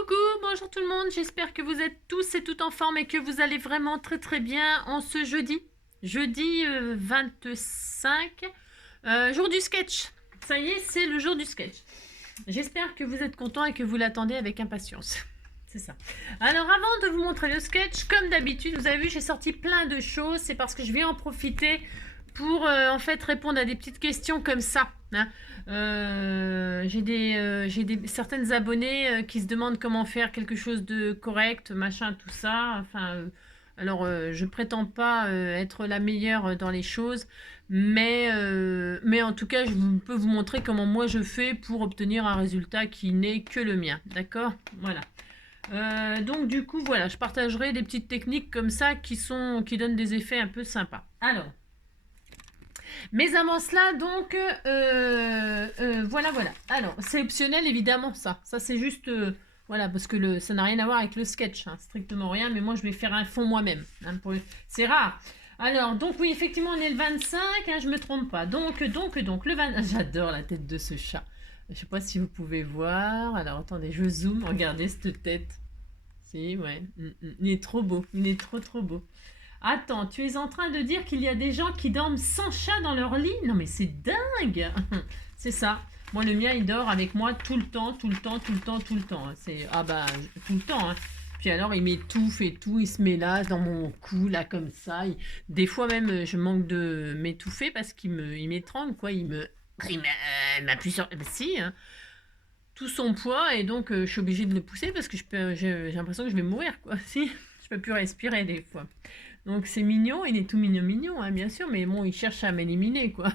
Coucou, bonjour tout le monde, j'espère que vous êtes tous et toutes en forme et que vous allez vraiment très bien en ce jeudi 25, jour du sketch. Ça y est, c'est le jour du sketch. J'espère que vous êtes contents et que vous l'attendez avec impatience. C'est ça. Alors avant de vous montrer le sketch, comme d'habitude, vous avez vu, j'ai sorti plein de choses, c'est parce que je vais en profiter pour en fait répondre à des petites questions comme ça. Hein. J'ai certaines abonnées qui se demandent comment faire quelque chose de correct, machin, tout ça. Enfin, alors je prétends pas être la meilleure dans les choses, mais en tout cas, peux vous montrer comment moi je fais pour obtenir un résultat qui n'est que le mien. D'accord? Voilà. Donc du coup, voilà, je partagerai des petites techniques comme ça qui donnent des effets un peu sympas. Alors. Mais avant cela, donc, voilà. Alors, c'est optionnel, évidemment, ça. Ça, c'est juste, voilà, parce que ça n'a rien à voir avec le sketch, hein, strictement rien. Mais moi, je vais faire un fond moi-même. Hein, c'est rare. Alors, donc, oui, effectivement, on est le 25, hein, je me trompe pas. Donc, le 20... J'adore la tête de ce chat. Je sais pas si vous pouvez voir. Alors, attendez, je zoome. Regardez cette tête. Si, ouais. Il est trop beau. Il est trop beau. Attends, tu es en train de dire qu'il y a des gens qui dorment sans chat dans leur lit? Non mais c'est dingue. C'est ça. Moi le mien il dort avec moi tout le temps. C'est tout le temps. Hein. Puis alors il m'étouffe et tout, il se met là dans mon cou là comme ça. Des fois même je manque de m'étouffer parce il m'étrangle quoi. Il m'appuie sur. Si. Hein. Tout son poids et donc je suis obligée de le pousser parce que j'ai l'impression que je vais mourir quoi. Si. Je peux plus respirer des fois. Donc c'est mignon, il est tout mignon, hein, bien sûr, mais bon, il cherche à m'éliminer, quoi.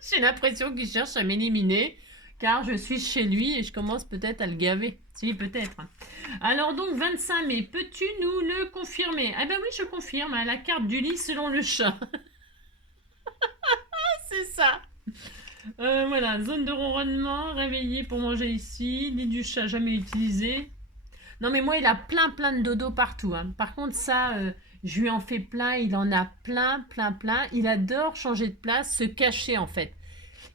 J'ai l'impression qu'il cherche à m'éliminer, car je suis chez lui et je commence peut-être à le gaver. Si, peut-être. Alors donc, 25 mai, peux-tu nous le confirmer? Ah ben oui, je confirme, hein, la carte du lit selon le chat. C'est ça. Voilà, zone de ronronnement, réveillé pour manger ici, lit du chat jamais utilisé. Non mais moi il a plein de dodo partout. Hein. Par contre ça, je lui en fais plein, il en a plein. Il adore changer de place, se cacher en fait.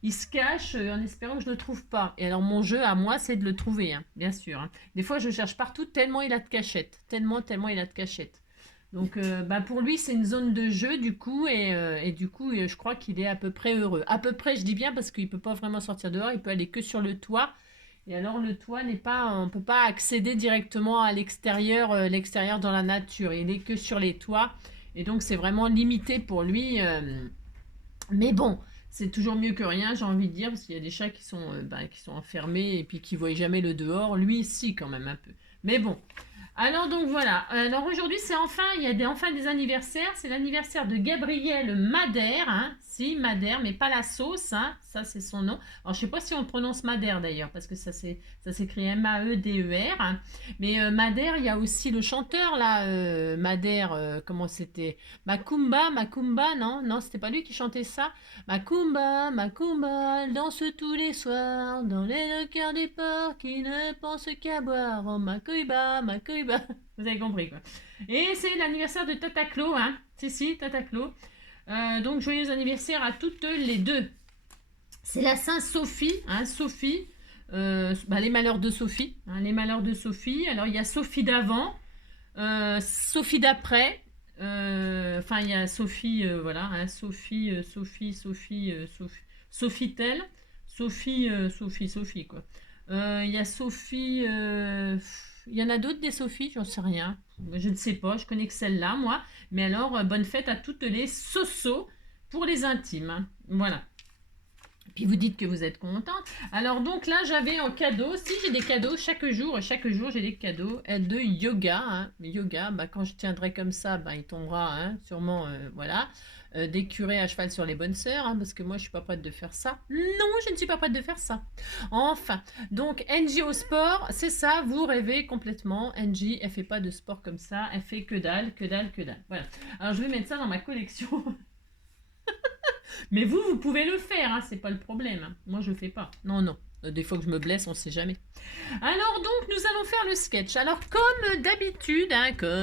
Il se cache en espérant que je ne le trouve pas. Et alors mon jeu à moi c'est de le trouver, hein, bien sûr. Hein. Des fois je cherche partout tellement il a de cachettes. Tellement il a de cachettes. Donc pour lui c'est une zone de jeu du coup et du coup je crois qu'il est à peu près heureux. À peu près je dis bien parce qu'il ne peut pas vraiment sortir dehors, il peut aller que sur le toit. Et alors le toit n'est pas, on ne peut pas accéder directement à l'extérieur, l'extérieur dans la nature. Il n'est que sur les toits et donc c'est vraiment limité pour lui. Mais bon, c'est toujours mieux que rien, j'ai envie de dire, parce qu'il y a des chats qui sont enfermés et puis qui ne voient jamais le dehors. Lui, si quand même un peu. Mais bon. Alors donc voilà. Alors aujourd'hui il y a enfin des anniversaires. C'est l'anniversaire de Gabriel Madère, hein. Si Madère, mais pas la sauce, hein. Ça c'est son nom. Alors je sais pas si on prononce Madère d'ailleurs, parce que ça s'écrit Maeder. Hein. Mais Madère, il y a aussi le chanteur là, Madère. Comment c'était? Macumba, non, c'était pas lui qui chantait ça. Macumba, elle danse tous les soirs dans les cœurs des porcs qui ne pensent qu'à boire. Oh Macumba. Vous avez compris quoi. Et c'est l'anniversaire de Tata Clo, hein. Si, Tata Clo. Donc joyeux anniversaire à toutes les deux. C'est la Saint-Sophie, hein, Sophie. Les malheurs de Sophie. Hein, les malheurs de Sophie. Alors il y a Sophie d'avant, Sophie d'après. Il y a Sophie, voilà, hein, Sophie-Telle, Sophie, quoi. Il y a Sophie, il y en a d'autres des Sophie, j'en sais rien. Je ne sais pas, je connais que celle-là, moi. Mais alors, bonne fête à toutes les sosos pour les intimes. Hein. Voilà. Puis vous dites que vous êtes contente. Alors donc là, j'avais en cadeau, si j'ai des cadeaux chaque jour j'ai des cadeaux de yoga. Hein. Yoga, quand je tiendrai comme ça, il tombera, hein, sûrement, voilà. Des curés à cheval sur les bonnes sœurs, hein, parce que moi je suis pas prête de faire ça. Non, je ne suis pas prête de faire ça. Enfin, donc NJ au sport, c'est ça, vous rêvez complètement. NJ, elle fait pas de sport comme ça, elle fait que dalle. Voilà. Alors je vais mettre ça dans ma collection. Mais vous pouvez le faire, hein, c'est pas le problème. Hein. Moi, je fais pas. Non. Des fois que je me blesse, on sait jamais. Alors donc, nous allons faire le sketch. Alors, comme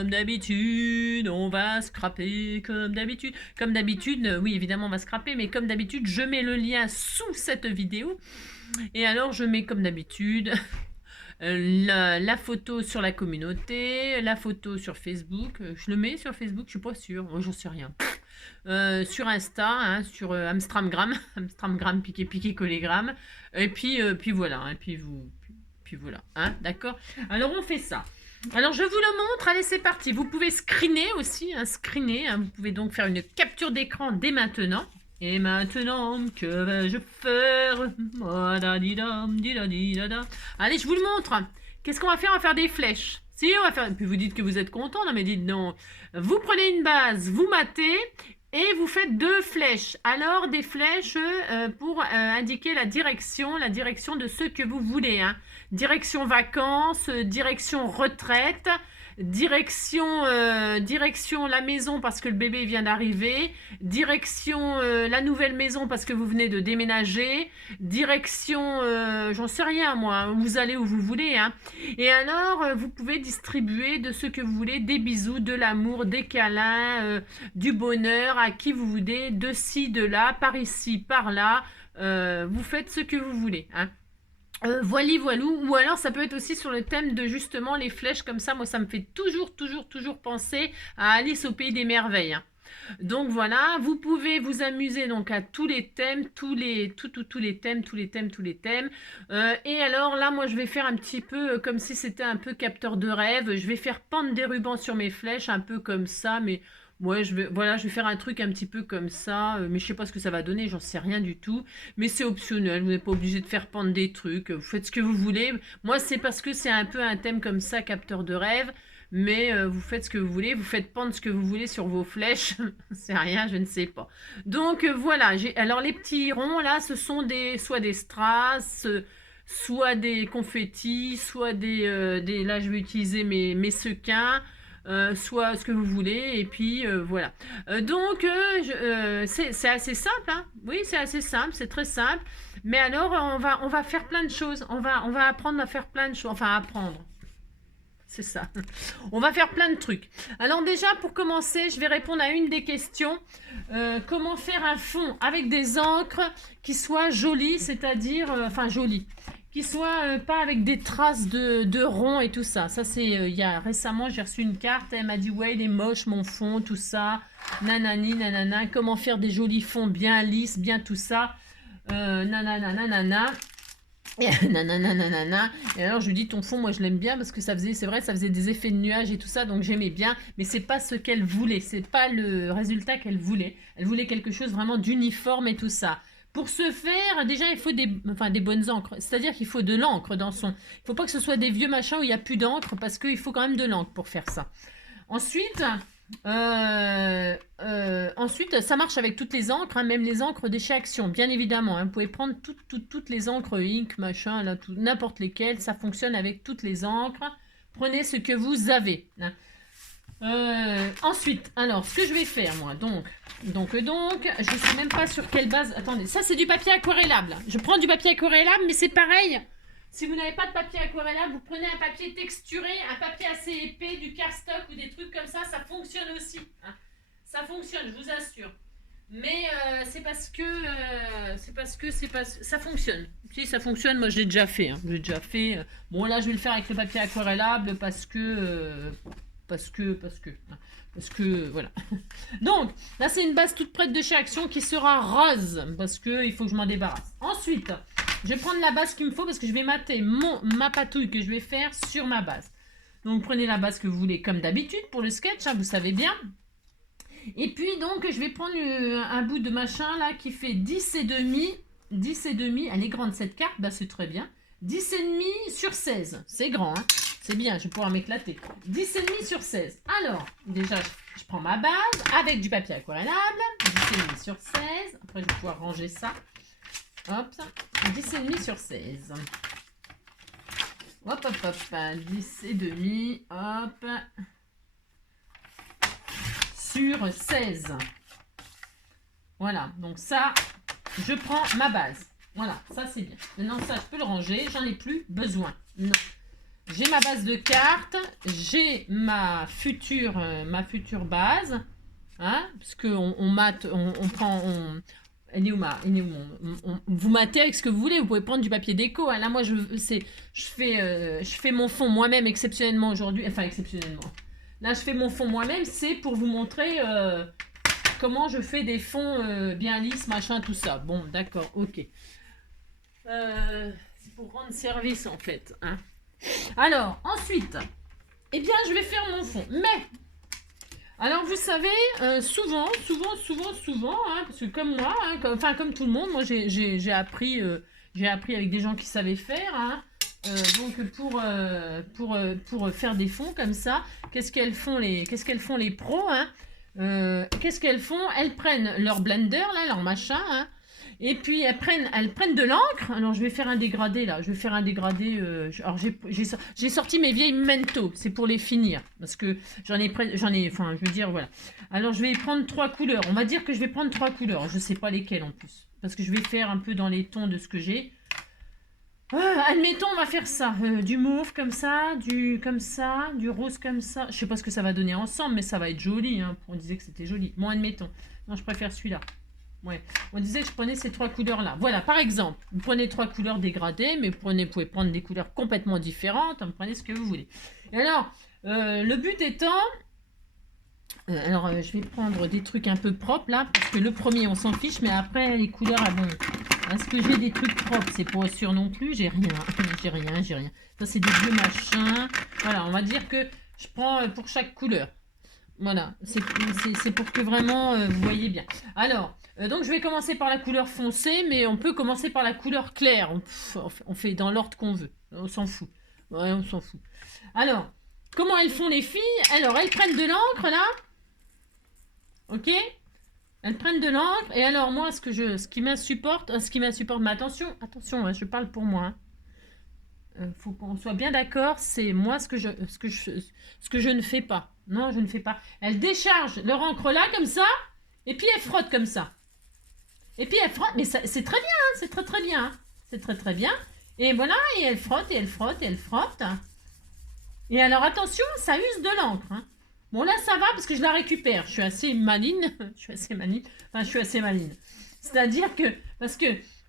d'habitude, on va scraper, comme d'habitude. Comme d'habitude, oui, évidemment, on va scraper, mais comme d'habitude, je mets le lien sous cette vidéo. Et alors, je mets comme d'habitude la photo sur la communauté, la photo sur Facebook. Je le mets sur Facebook, je suis pas sûre. Moi, j'en sais rien. Sur Insta, hein, sur Amstramgram, Amstramgram, piqué, collégramme. Et puis voilà. Et puis voilà. Hein, d'accord. Alors, on fait ça. Alors, je vous le montre. Allez, c'est parti. Vous pouvez screener aussi. Hein, screener. Hein, vous pouvez donc faire une capture d'écran dès maintenant. Et maintenant, que vais-je faire? Allez, je vous le montre. Qu'est-ce qu'on va faire? On va faire des flèches. Si, on va faire... Puis vous dites que vous êtes content. Non, mais dites non. Vous prenez une base, vous matez et vous faites 2 flèches. Alors, des flèches pour indiquer la direction de ce que vous voulez. Hein. Direction vacances, direction retraite, direction la maison parce que le bébé vient d'arriver, direction la nouvelle maison parce que vous venez de déménager, direction, j'en sais rien moi, vous allez où vous voulez. Hein. Et alors, vous pouvez distribuer de ce que vous voulez, des bisous, de l'amour, des câlins, du bonheur à qui vous voulez, de ci, de là, par ici, par là, vous faites ce que vous voulez. Hein. Voili voilou, ou alors ça peut être aussi sur le thème de justement les flèches comme ça, moi ça me fait toujours penser à Alice au pays des merveilles. Hein. Donc voilà, vous pouvez vous amuser donc à tous les thèmes, tous les thèmes. Et alors là, moi je vais faire un petit peu comme si c'était un peu capteur de rêve. Je vais faire pendre des rubans sur mes flèches, un peu comme ça, mais ouais, je vais faire un truc un petit peu comme ça, mais je sais pas ce que ça va donner, j'en sais rien du tout. Mais c'est optionnel, vous n'êtes pas obligé de faire pendre des trucs, vous faites ce que vous voulez. Moi, c'est parce que c'est un peu un thème comme ça, capteur de rêve. Mais vous faites ce que vous voulez, vous faites pendre ce que vous voulez sur vos flèches, c'est rien, je ne sais pas. Donc voilà, alors les petits ronds là, ce sont soit des strass, soit des confettis, soit là je vais utiliser mes sequins, soit ce que vous voulez, et puis voilà. Donc c'est assez simple, hein. Oui, c'est assez simple, c'est très simple. Mais alors on va faire plein de choses, on va apprendre à faire plein de choses, enfin apprendre. C'est ça. On va faire plein de trucs. Alors déjà, pour commencer, je vais répondre à une des questions. Comment faire un fond avec des encres qui soient jolies, c'est-à-dire, enfin jolies, qui soient pas avec des traces de rond et tout ça. Ça, c'est, il y a récemment, j'ai reçu une carte, elle m'a dit, ouais, il est moche mon fond, tout ça, nanani, nanana, comment faire des jolis fonds bien lisses, bien tout ça, nanana, nanana. Et nanana. Et alors je lui dis ton fond moi je l'aime bien parce que ça faisait, c'est vrai, ça faisait des effets de nuages et tout ça, donc j'aimais bien, mais c'est pas ce qu'elle voulait, c'est pas le résultat qu'elle voulait. Elle voulait quelque chose vraiment d'uniforme et tout ça. Pour ce faire, déjà il faut des bonnes encres, c'est-à-dire qu'il faut de l'encre dans son. Il faut pas que ce soit des vieux machins où il y a plus d'encre parce qu'il faut quand même de l'encre pour faire ça. Ensuite, ça marche avec toutes les encres, hein, même les encres de chez Action, bien évidemment. Hein, vous pouvez prendre toutes les encres Ink, machin, là, n'importe lesquelles, ça fonctionne avec toutes les encres. Prenez ce que vous avez. Hein. Ensuite, alors, ce que je vais faire, moi, donc, je ne sais même pas sur quelle base. Attendez, ça c'est du papier aquarellable. Je prends du papier aquarellable, mais c'est pareil. Si vous n'avez pas de papier aquarellable, vous prenez un papier texturé, un papier assez épais, du cardstock ou des trucs comme ça fonctionne aussi. Hein. Ça fonctionne, je vous assure. Mais c'est parce que ça fonctionne. Si ça fonctionne, moi je l'ai déjà fait. Hein. Je l'ai déjà fait. Bon là, je vais le faire avec le papier aquarellable parce que voilà. Donc là, c'est une base toute prête de chez Action qui sera rose parce que il faut que je m'en débarrasse. Ensuite, je vais prendre la base qu'il me faut parce que je vais mater ma patouille que je vais faire sur ma base. Donc prenez la base que vous voulez comme d'habitude pour le sketch, hein, vous savez bien. Et puis donc je vais prendre un bout de machin là qui fait 10 et demi. Elle est grande cette carte, bah c'est très bien. 10 et demi sur 16, c'est grand, hein. C'est bien, je vais pouvoir m'éclater. 10 et demi sur 16. Alors, déjà, je prends ma base avec du papier aquarellable. 10 et demi sur 16. Après, je vais pouvoir ranger ça. Hop, 10 et demi sur 16. Hop, 10 et demi, hop. Sur 16. Voilà, donc ça, je prends ma base. Voilà, ça c'est bien. Maintenant, ça, je peux le ranger, j'en ai plus besoin. Non. J'ai ma base de cartes, j'ai ma future base, hein, parce qu'on mate, Elle est où il est où vous matez avec ce que vous voulez, vous pouvez prendre du papier déco. Hein. Là, moi, je fais mon fond moi-même exceptionnellement aujourd'hui. Enfin, exceptionnellement. Là, je fais mon fond moi-même, c'est pour vous montrer comment je fais des fonds bien lisses, machin, tout ça. Bon, d'accord, ok. C'est pour rendre service, en fait. Hein. Alors, ensuite, eh bien, je vais faire mon fond. Mais, alors, vous savez, souvent, hein, parce que comme moi, hein, comme tout le monde, moi, j'ai appris avec des gens qui savaient faire, hein. Donc pour faire des fonds comme ça, qu'est-ce qu'elles font les pros, hein, qu'est-ce qu'elles font? Elles prennent leur blender là, leur machin, hein, et puis elles prennent de l'encre. Alors je vais faire un dégradé là, je vais faire un dégradé. Alors j'ai sorti mes vieilles Mento, c'est pour les finir parce que enfin je veux dire voilà. Alors je vais prendre 3 couleurs. On va dire que je vais prendre 3 couleurs. Je sais pas lesquelles en plus parce que je vais faire un peu dans les tons de ce que j'ai. Admettons, on va faire ça. Du mauve comme ça, du rose comme ça. Je sais pas ce que ça va donner ensemble, mais ça va être joli. Hein. On disait que c'était joli. Bon, admettons. Non, je préfère celui-là. Ouais. On disait que je prenais ces 3 couleurs-là. Voilà, par exemple, vous prenez 3 couleurs dégradées, mais vous pouvez prendre des couleurs complètement différentes. Vous prenez ce que vous voulez. Et alors, le but étant... je vais prendre des trucs un peu propres là, parce que le premier on s'en fiche, mais après les couleurs, bon, est-ce que j'ai des trucs propres? C'est pas sûr non plus, j'ai rien, j'ai rien. Ça c'est des vieux machins. Voilà, on va dire que je prends pour chaque couleur. Voilà, c'est pour que vraiment vous voyez bien. Alors, donc je vais commencer par la couleur foncée, mais on peut commencer par la couleur claire. On fait dans l'ordre qu'on veut, on s'en fout. Ouais, on s'en fout. Alors, comment elles font les filles? Alors, elles prennent de l'encre là. Ok? Elles prennent de l'encre. Et alors, moi, ce qui m'insupporte, mais attention, hein, je parle pour moi. Faut qu'on soit bien d'accord, c'est moi ce que je ne fais pas. Non, je ne fais pas. Elles déchargent leur encre là, comme ça, et puis elles frottent comme ça. Et puis elles frottent, mais c'est très bien, hein, c'est très très bien. Hein. C'est très très bien. Et voilà, et elles frottent, et elles frottent, et elles frottent. Et alors, attention, ça use de l'encre. Hein. Bon, là, ça va parce que je la récupère. Je suis assez maline. je suis assez maline. C'est-à-dire que, parce que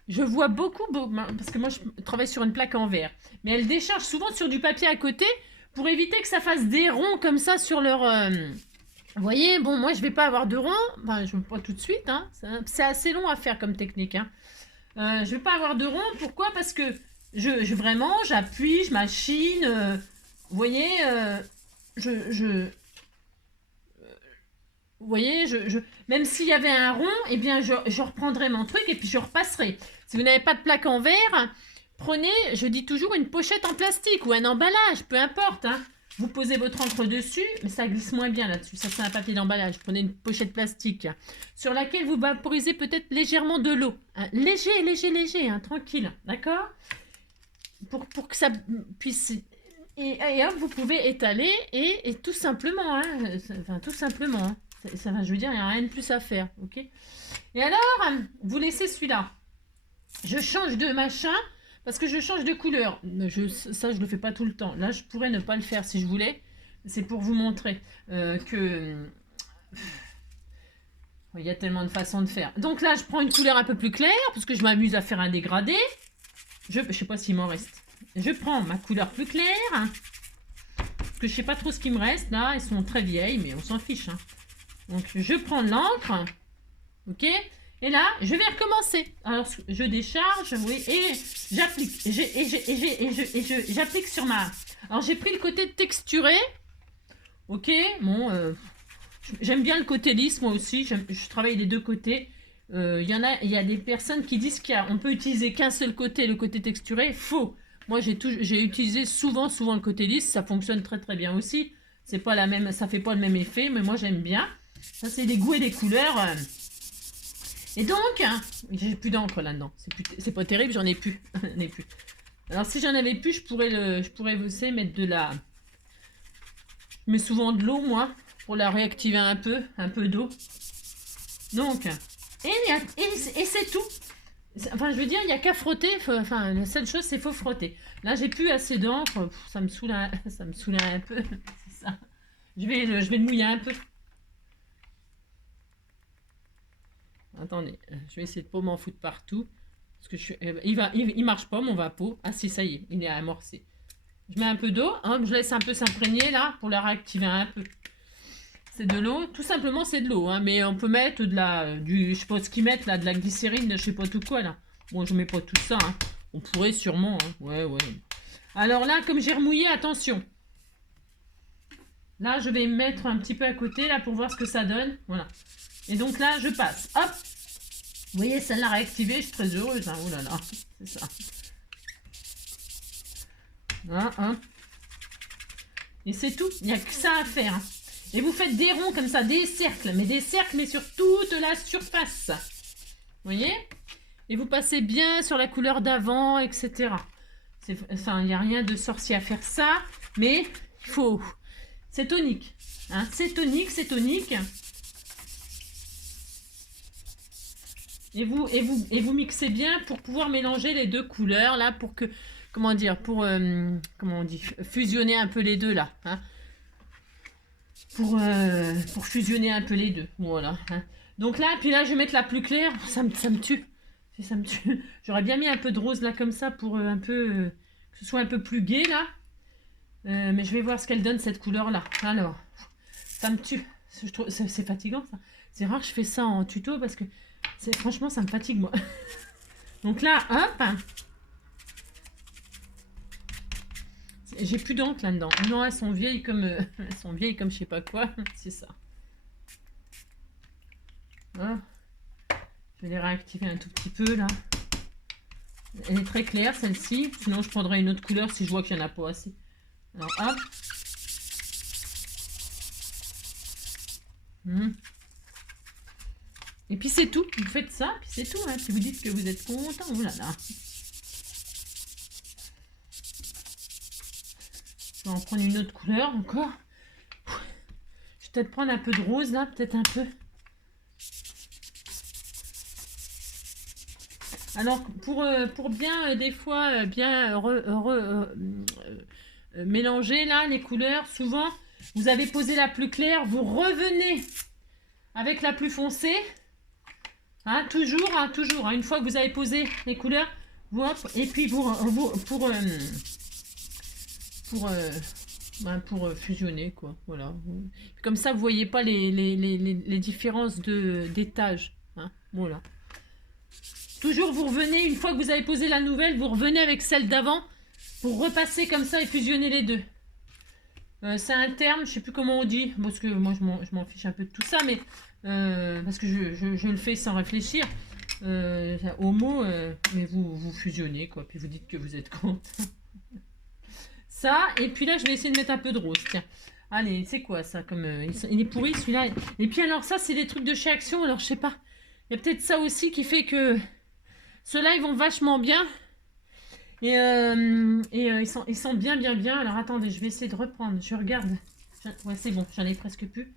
je vois beaucoup, parce que moi, je travaille sur une plaque en verre. Mais elle décharge souvent sur du papier à côté pour éviter que ça fasse des ronds comme ça sur leur... Vous voyez, bon, moi, je vais pas avoir de ronds. Enfin, je ne veux pas tout de suite. Hein. C'est assez long à faire comme technique. Hein. Je vais pas avoir de ronds. Pourquoi? Parce que vraiment, j'appuie, je machine... vous voyez, vous voyez, même s'il y avait un rond, eh bien, je reprendrai mon truc et puis je repasserai. Si vous n'avez pas de plaque en verre, prenez, je dis toujours, une pochette en plastique ou un emballage, peu importe. Hein. Vous posez votre encre dessus, mais ça glisse moins bien là-dessus. Ça, c'est un papier d'emballage. Prenez une pochette plastique sur laquelle vous vaporisez peut-être légèrement de l'eau. Hein. Léger, hein, tranquille. D'accord? Pour que ça puisse... Et hop, vous pouvez étaler et tout simplement, hein, enfin tout simplement, hein, je veux dire, il n'y a rien de plus à faire, ok? Et alors, vous laissez celui-là. Je change de machin parce que je change de couleur. Ça, je le fais pas tout le temps. Là, je pourrais ne pas le faire si je voulais. C'est pour vous montrer que... Il y a tellement de façons de faire. Donc là, je prends une couleur un peu plus claire parce que je m'amuse à faire un dégradé. Je sais pas s'il m'en reste. Je prends ma couleur plus claire. Parce que je sais pas trop ce qui me reste. Là, elles sont très vieilles, mais on s'en fiche. Hein. Donc, je prends de l'encre. Ok? Et là, je vais recommencer. Alors, je décharge, oui, et j'applique. J'applique sur ma... Alors, j'ai pris le côté texturé. Ok? Bon, j'aime bien le côté lisse, moi aussi. Je travaille les deux côtés. Il y a des personnes qui disent qu'on peut utiliser qu'un seul côté, le côté texturé. Faux. Moi, j'ai utilisé souvent le côté lisse. Ça fonctionne très très bien aussi. C'est pas la même, ça fait pas le même effet, mais moi j'aime bien. Ça, c'est des goûts et des couleurs. Et donc, hein, j'ai plus d'encre là-dedans. C'est pas terrible, j'en ai plus. Alors, si j'en avais plus, je pourrais aussi mettre de la... Je mets souvent de l'eau, moi, pour la réactiver un peu d'eau. Donc, et c'est tout. Enfin, je veux dire, il n'y a qu'à frotter. Enfin, la seule chose, c'est qu'il faut frotter. Là, j'ai plus assez d'encre. Ça me saoule un peu. C'est ça. Je vais le mouiller un peu. Attendez, je vais essayer de pas m'en foutre partout. Parce que il marche pas, mon vapeau. Ah si, ça y est, il est amorcé. Je mets un peu d'eau, hein, je laisse un peu s'imprégner là, pour la réactiver un peu. C'est de l'eau, tout simplement c'est de l'eau, hein, mais on peut mettre je sais pas ce qu'ils mettent là, de la glycérine, je sais pas tout quoi là. Bon, je mets pas tout ça, hein. On pourrait sûrement, hein. Ouais. Alors là, comme j'ai remouillé, attention. Là, je vais mettre un petit peu à côté là pour voir ce que ça donne, voilà. Et donc là, je passe, hop. Vous voyez, ça l'a réactivé, je suis très heureuse, hein. Oh là là, c'est ça. Voilà, hein. Et c'est tout, il n'y a que ça à faire, hein. Et vous faites des ronds comme ça, des cercles, mais sur toute la surface. Vous voyez? Et vous passez bien sur la couleur d'avant, etc. Enfin, il n'y a rien de sorcier à faire ça, mais il faut... C'est tonique. Hein? C'est tonique, c'est tonique. Et vous mixez bien pour pouvoir mélanger les deux couleurs, là, pour que... Comment dire? Pour, comment on dit? Fusionner un peu les deux, là. Hein? Pour fusionner un peu les deux. Voilà. Hein. Donc là, puis là, je vais mettre la plus claire. Ça me tue. Ça me tue. J'aurais bien mis un peu de rose là comme ça pour un peu que ce soit un peu plus gai là. Mais je vais voir ce qu'elle donne cette couleur là. Alors, ça me tue. Je trouve c'est fatigant ça. C'est rare que je fais ça en tuto parce que franchement ça me fatigue moi. Donc là, hop. J'ai plus d'encre là-dedans. Non, elles sont vieilles comme je sais pas quoi. C'est ça. Voilà. Je vais les réactiver un tout petit peu là. Elle est très claire celle-ci. Sinon je prendrai une autre couleur si je vois qu'il n'y en a pas assez. Alors hop. Et puis c'est tout. Vous faites ça, puis c'est tout. Hein. Si vous dites que vous êtes content. Oh là là. Je vais en prendre une autre couleur encore. Je vais peut-être prendre un peu de rose là, peut-être un peu. Alors pour bien des fois bien mélanger là les couleurs, souvent vous avez posé la plus claire, vous revenez avec la plus foncée. Hein, toujours, hein, une fois que vous avez posé les couleurs, vous, hop, et puis pour fusionner quoi, voilà. Comme ça vous voyez pas les différences d'étage, hein, voilà. Toujours vous revenez, une fois que vous avez posé la nouvelle, vous revenez avec celle d'avant pour repasser comme ça et fusionner les deux. C'est un terme, je sais plus comment on dit, parce que moi je m'en fiche un peu de tout ça, mais parce que je le fais sans réfléchir au mot, mais vous fusionnez quoi, puis vous dites que vous êtes content. Ça, et puis là je vais essayer de mettre un peu de rose, tiens. Allez, c'est quoi ça comme il est pourri celui-là. Et puis alors ça c'est des trucs de chez Action, alors je sais pas. Il y a peut-être ça aussi qui fait que ceux-là ils vont vachement bien. Et ils sont bien. Alors attendez, je vais essayer de reprendre. Je regarde. Ouais, c'est bon, j'en ai presque plus.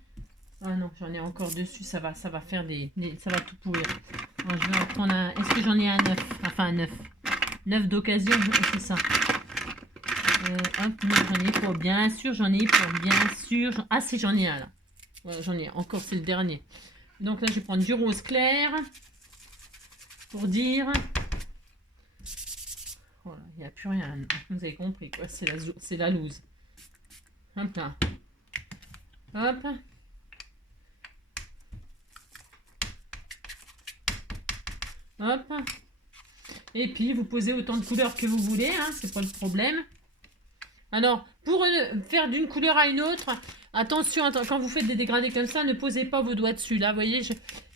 Ah non, j'en ai encore dessus. Ça va faire ça va tout pourrir. Alors, je vais en prendre un. Est-ce que j'en ai un neuf? Enfin, un neuf. Neuf d'occasion, c'est ça. Hop, non, j'en ai pas. Bien sûr, j'en ai pas. Bien sûr. Ah, si, j'en ai un là. Ouais, j'en ai un. Encore, c'est le dernier. Donc là, je vais prendre du rose clair. Pour dire. Voilà, il n'y a plus rien. Vous avez compris quoi, c'est la loose. Hop là. Hop. Hop. Et puis vous posez autant de couleurs que vous voulez, hein, c'est pas le problème. Alors, pour faire d'une couleur à une autre, attention, quand vous faites des dégradés comme ça, ne posez pas vos doigts dessus. Là, vous voyez,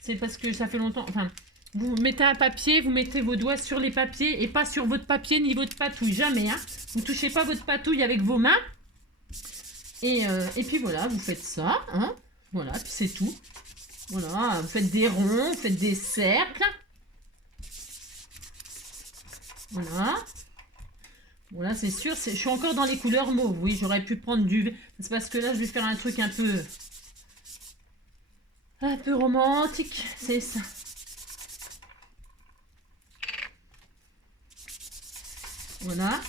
c'est parce que ça fait longtemps. Enfin, vous mettez un papier, vous mettez vos doigts sur les papiers et pas sur votre papier ni votre patouille. Jamais, hein. Vous ne touchez pas votre patouille avec vos mains. Et puis voilà, vous faites ça, hein. Voilà, puis c'est tout. Voilà, vous faites des ronds, vous faites des cercles. Voilà. Voilà, c'est sûr, je suis encore dans les couleurs mauves. Oui, j'aurais pu prendre du... C'est parce que là, je vais faire un truc un peu romantique. C'est ça. Voilà.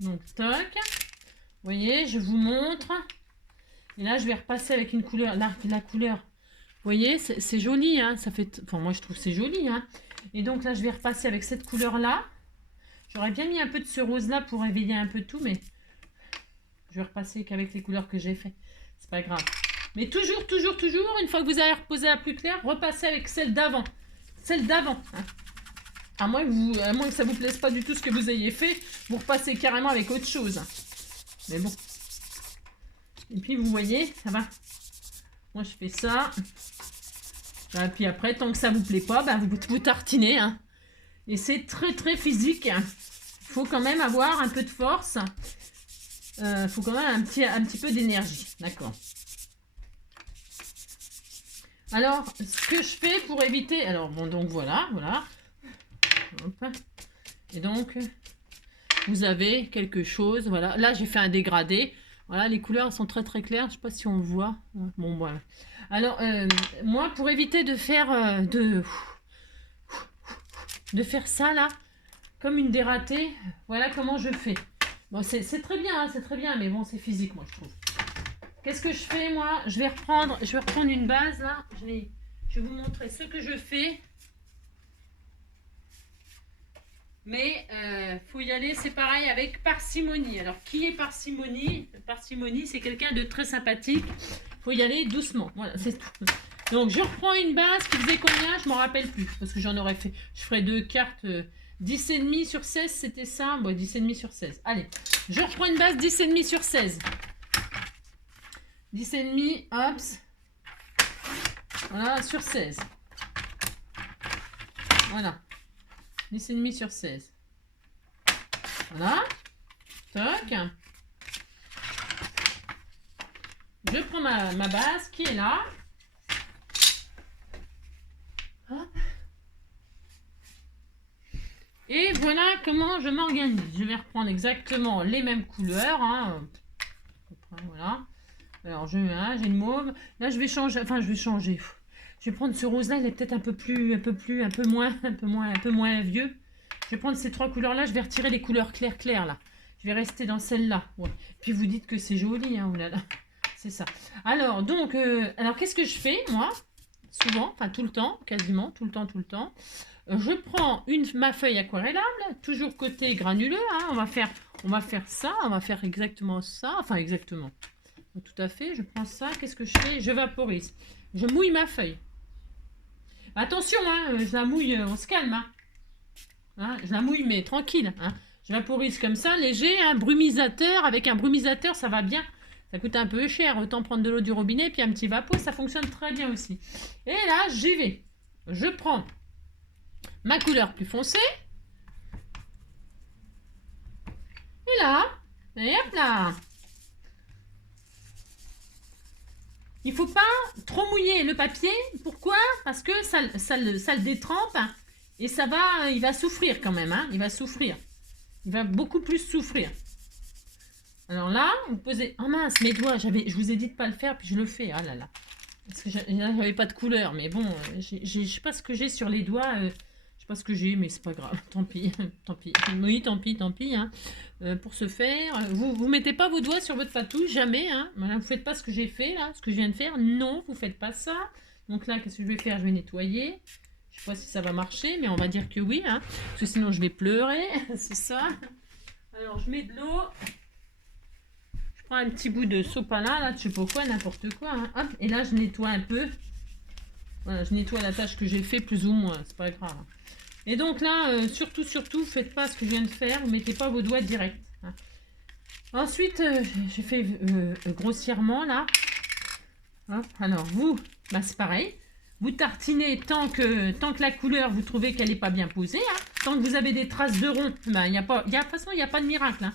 Donc, toc. Vous voyez, je vous montre. Et là, je vais repasser avec une couleur. Là, la couleur voyez, c'est joli, hein, ça fait... Enfin, moi, je trouve c'est joli, hein. Et donc là, je vais repasser avec cette couleur-là. J'aurais bien mis un peu de ce rose-là pour éveiller un peu tout, mais je vais repasser qu'avec les couleurs que j'ai fait. C'est pas grave. Mais toujours, toujours, toujours, une fois que vous avez reposé la plus claire, repassez avec celle d'avant. Celle d'avant, hein. À moins que ça vous plaise pas du tout ce que vous ayez fait, vous repassez carrément avec autre chose, hein. Mais bon. Et puis, vous voyez, ça va. Moi, je fais ça. Et puis après, tant que ça vous plaît pas, bah, vous tartinez, hein. Et c'est très, très physique. Il faut quand même avoir un peu de force. Il faut quand même un petit peu d'énergie. D'accord. Alors, ce que je fais pour éviter... Alors, bon, donc voilà, voilà. Hop. Et donc, vous avez quelque chose. Voilà. Là, j'ai fait un dégradé. Voilà, les couleurs sont très, très claires. Je ne sais pas si on le voit. Bon, voilà. Alors, moi, pour éviter de faire... de faire ça, là, comme une dératée, voilà comment je fais. Bon, c'est très bien, hein, c'est très bien, mais bon, c'est physique, moi, je trouve. Qu'est-ce que je fais, moi? Je vais reprendre une base, là. Je vais vous montrer ce que je fais. Mais faut y aller, c'est pareil, avec parcimonie. Alors, qui est parcimonie? Parcimonie, c'est quelqu'un de très sympathique. Faut y aller doucement. Voilà, c'est tout. Donc, je reprends une base qui faisait combien? Je m'en rappelle plus, parce que j'en aurais fait. Je ferai deux cartes 10,5 sur 16, c'était ça? Bon, 10,5 sur 16. Allez, je reprends une base 10,5 sur 16. 10,5, hop. Voilà, sur 16. Voilà. 10,5 sur 16. Voilà. Toc. Je prends ma base qui est là. Hop. Et voilà comment je m'organise. Je vais reprendre exactement les mêmes couleurs, hein. Voilà. Alors, j'ai le mauve. Là, je vais changer. Enfin, je vais changer. Je vais prendre ce rose-là. Il est peut-être un peu moins vieux. Je vais prendre ces trois couleurs-là. Je vais retirer les couleurs claires, là. Je vais rester dans celle-là. Ouais. Puis, vous dites que c'est joli, hein. Oulala. C'est ça. Alors, donc, alors qu'est-ce que je fais, moi? Souvent, enfin, tout le temps, quasiment, tout le temps. Je prends ma feuille aquarellable, toujours côté granuleux, hein. On va faire ça, on va faire exactement ça. Enfin, exactement. Tout à fait, je prends ça, qu'est-ce que je fais? Je vaporise. Je mouille ma feuille. Attention, hein, je la mouille, on se calme. Hein, je la mouille, mais tranquille. Hein. Je vaporise comme ça, léger, un brumisateur. Avec un brumisateur, ça va bien. Ça coûte un peu cher, autant prendre de l'eau du robinet, puis un petit vapo, ça fonctionne très bien aussi. Et là, j'y vais. Je prends ma couleur plus foncée. Et là, et hop là. Il ne faut pas trop mouiller le papier. Pourquoi? Parce que ça le détrempe et il va souffrir quand même. Hein, il va souffrir. Il va beaucoup plus souffrir. Alors là, vous posez... Oh mince, mes doigts, je vous ai dit de ne pas le faire, puis je le fais. Ah là là. Parce que j'avais pas de couleur, mais bon, je sais pas ce que j'ai sur les doigts. Je sais pas ce que j'ai, mais c'est pas grave. Tant pis, tant pis. Oui, tant pis. Hein. Pour ce faire, vous mettez pas vos doigts sur votre patou, jamais. Hein. Voilà, vous faites pas ce que j'ai fait là, ce que je viens de faire. Non, vous faites pas ça. Donc là, qu'est-ce que je vais faire? Je vais nettoyer. Je sais pas si ça va marcher, mais on va dire que oui. Hein, parce que sinon, je vais pleurer. C'est ça. Alors, je mets de l'eau. Je prends un petit bout de sopalin, là, je sais pas quoi, n'importe quoi. Hein. Hop, et là, je nettoie un peu. Voilà, je nettoie la tâche que j'ai fait, plus ou moins. C'est pas grave. Et donc là, surtout, faites pas ce que je viens de faire. Vous mettez pas vos doigts direct. Hein. Ensuite, j'ai fait grossièrement, là. Hop, alors, bah, c'est pareil. Vous tartinez tant que la couleur, vous trouvez qu'elle n'est pas bien posée. Hein. Tant que vous avez des traces de rond, bah, de toute façon, il n'y a pas de miracle. Hein.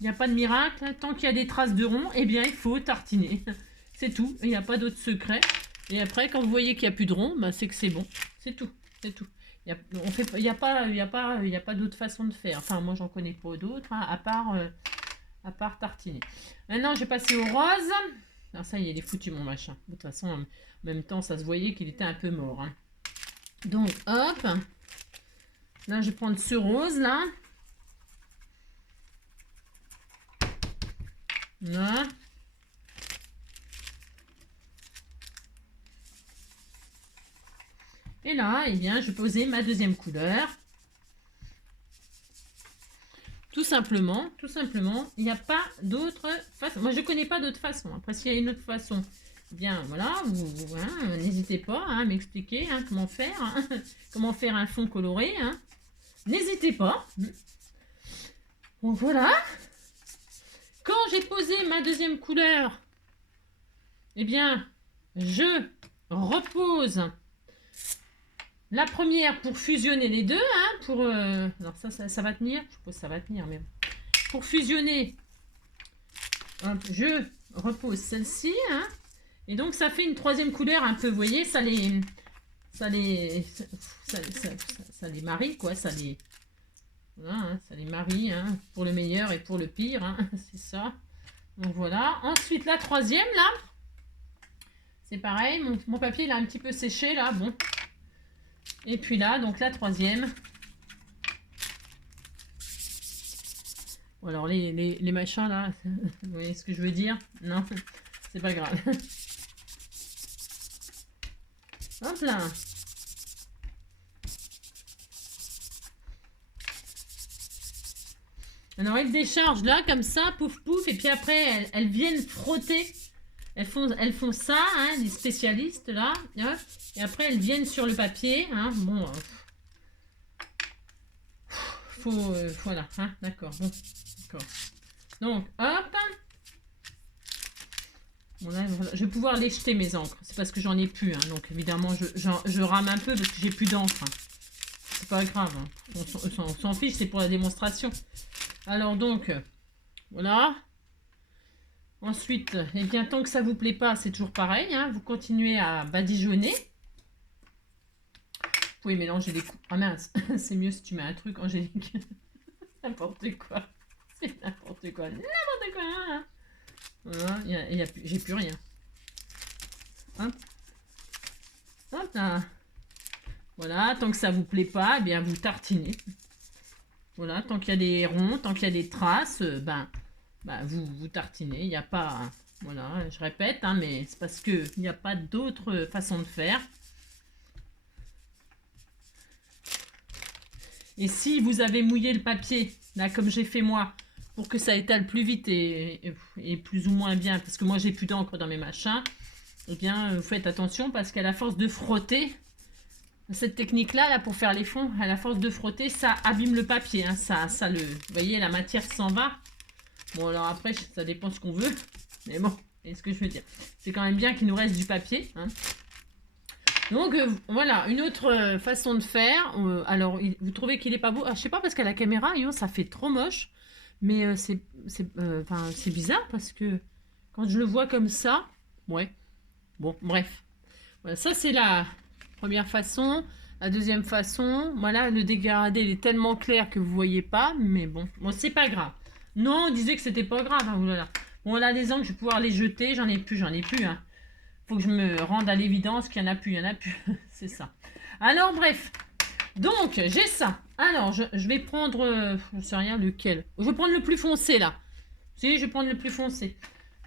Il n'y a pas de miracle. Tant qu'il y a des traces de rond, eh bien, il faut tartiner. C'est tout. Il n'y a pas d'autre secret. Et après, quand vous voyez qu'il n'y a plus de rond, bah, c'est que c'est bon. C'est tout. C'est tout. Il n'y a pas d'autre façon de faire. Enfin, moi, j'en connais pas d'autres, hein, à part tartiner. Maintenant, j'ai passé au rose. Alors, ça y est, il est foutu, mon machin. De toute façon, en même temps, ça se voyait qu'il était un peu mort. Hein. Donc, hop. Là, je vais prendre ce rose, là. Là. Et là, eh bien, je vais poser ma deuxième couleur. Tout simplement, il n'y a pas d'autre façon. Moi, je ne connais pas d'autre façon. Après, s'il y a une autre façon, eh bien, voilà, hein, n'hésitez pas à m'expliquer comment faire, hein, comment faire un fond coloré. Hein. N'hésitez pas. Donc, voilà. Quand j'ai posé ma deuxième couleur, eh bien, je repose la première pour fusionner les deux. Hein, alors, ça va tenir. Je suppose que ça va tenir, mais pour fusionner, hop, je repose celle-ci. Hein, et donc, ça fait une troisième couleur un peu, vous voyez, ça les marie, quoi. Voilà, hein, ça les marie, hein, pour le meilleur et pour le pire. Hein, c'est ça. Donc, voilà. Ensuite, la troisième, là. C'est pareil. Mon papier, il a un petit peu séché, là. Bon. Et puis là, donc la troisième. Bon, alors, les machins, là. Vous voyez ce que je veux dire? Non, c'est pas grave. Hop là. Alors, elles déchargent là, comme ça, pouf pouf, et puis après, elles viennent frotter. Elles font ça, hein, les spécialistes là. Et après, elles viennent sur le papier. Hein, bon, voilà, hein, d'accord. Bon, d'accord. Donc, hop. Bon, là, je vais pouvoir les jeter, mes encres. C'est parce que j'en ai plus. Hein, donc, évidemment, je rame un peu parce que j'ai plus d'encre. Hein. C'est pas grave. Hein. On s'en fiche, c'est pour la démonstration. Alors, donc, voilà. Ensuite, eh bien, tant que ça vous plaît pas, c'est toujours pareil. Hein, vous continuez à badigeonner. Vous pouvez mélanger les coups. Ah mince, c'est mieux si tu mets un truc angélique. N'importe quoi. C'est n'importe quoi. N'importe quoi. Hein. Voilà, j'ai plus rien. Hop. Hop là. Voilà, tant que ça vous plaît pas, eh bien, vous tartinez. Voilà, tant qu'il y a des ronds, tant qu'il y a des traces, vous tartinez. Il n'y a pas... Voilà, je répète, hein, mais c'est parce qu'il n'y a pas d'autre façon de faire. Et si vous avez mouillé le papier, là, comme j'ai fait moi, pour que ça étale plus vite et plus ou moins bien, parce que moi, j'ai plus d'encre dans mes machins, eh bien, vous faites attention parce qu'à la force de frotter, cette technique-là, là, pour faire les fonds, à la force de frotter, ça abîme le papier. Hein, vous voyez, la matière s'en va. Bon, alors après, ça dépend ce qu'on veut. Mais bon, c'est ce que je veux dire. C'est quand même bien qu'il nous reste du papier. Hein. Donc, voilà, une autre façon de faire. Alors, vous trouvez qu'il est pas beau? Je sais pas, parce qu'à la caméra, ça fait trop moche. Mais c'est bizarre, parce que quand je le vois comme ça... Ouais. Bon, bref. Voilà, ça, c'est la première façon. La deuxième façon, voilà, le dégradé, il est tellement clair que vous voyez pas. Mais bon, c'est pas grave. Non, on disait que c'était pas grave. Hein, oulala. Bon, là, les angles, je vais pouvoir les jeter. J'en ai plus. Hein. Faut que je me rende à l'évidence qu'il y en a plus. C'est ça. Alors, bref. Donc, j'ai ça. Alors, je vais prendre... je ne sais rien lequel. Je vais prendre le plus foncé, là. Si, je vais prendre le plus foncé.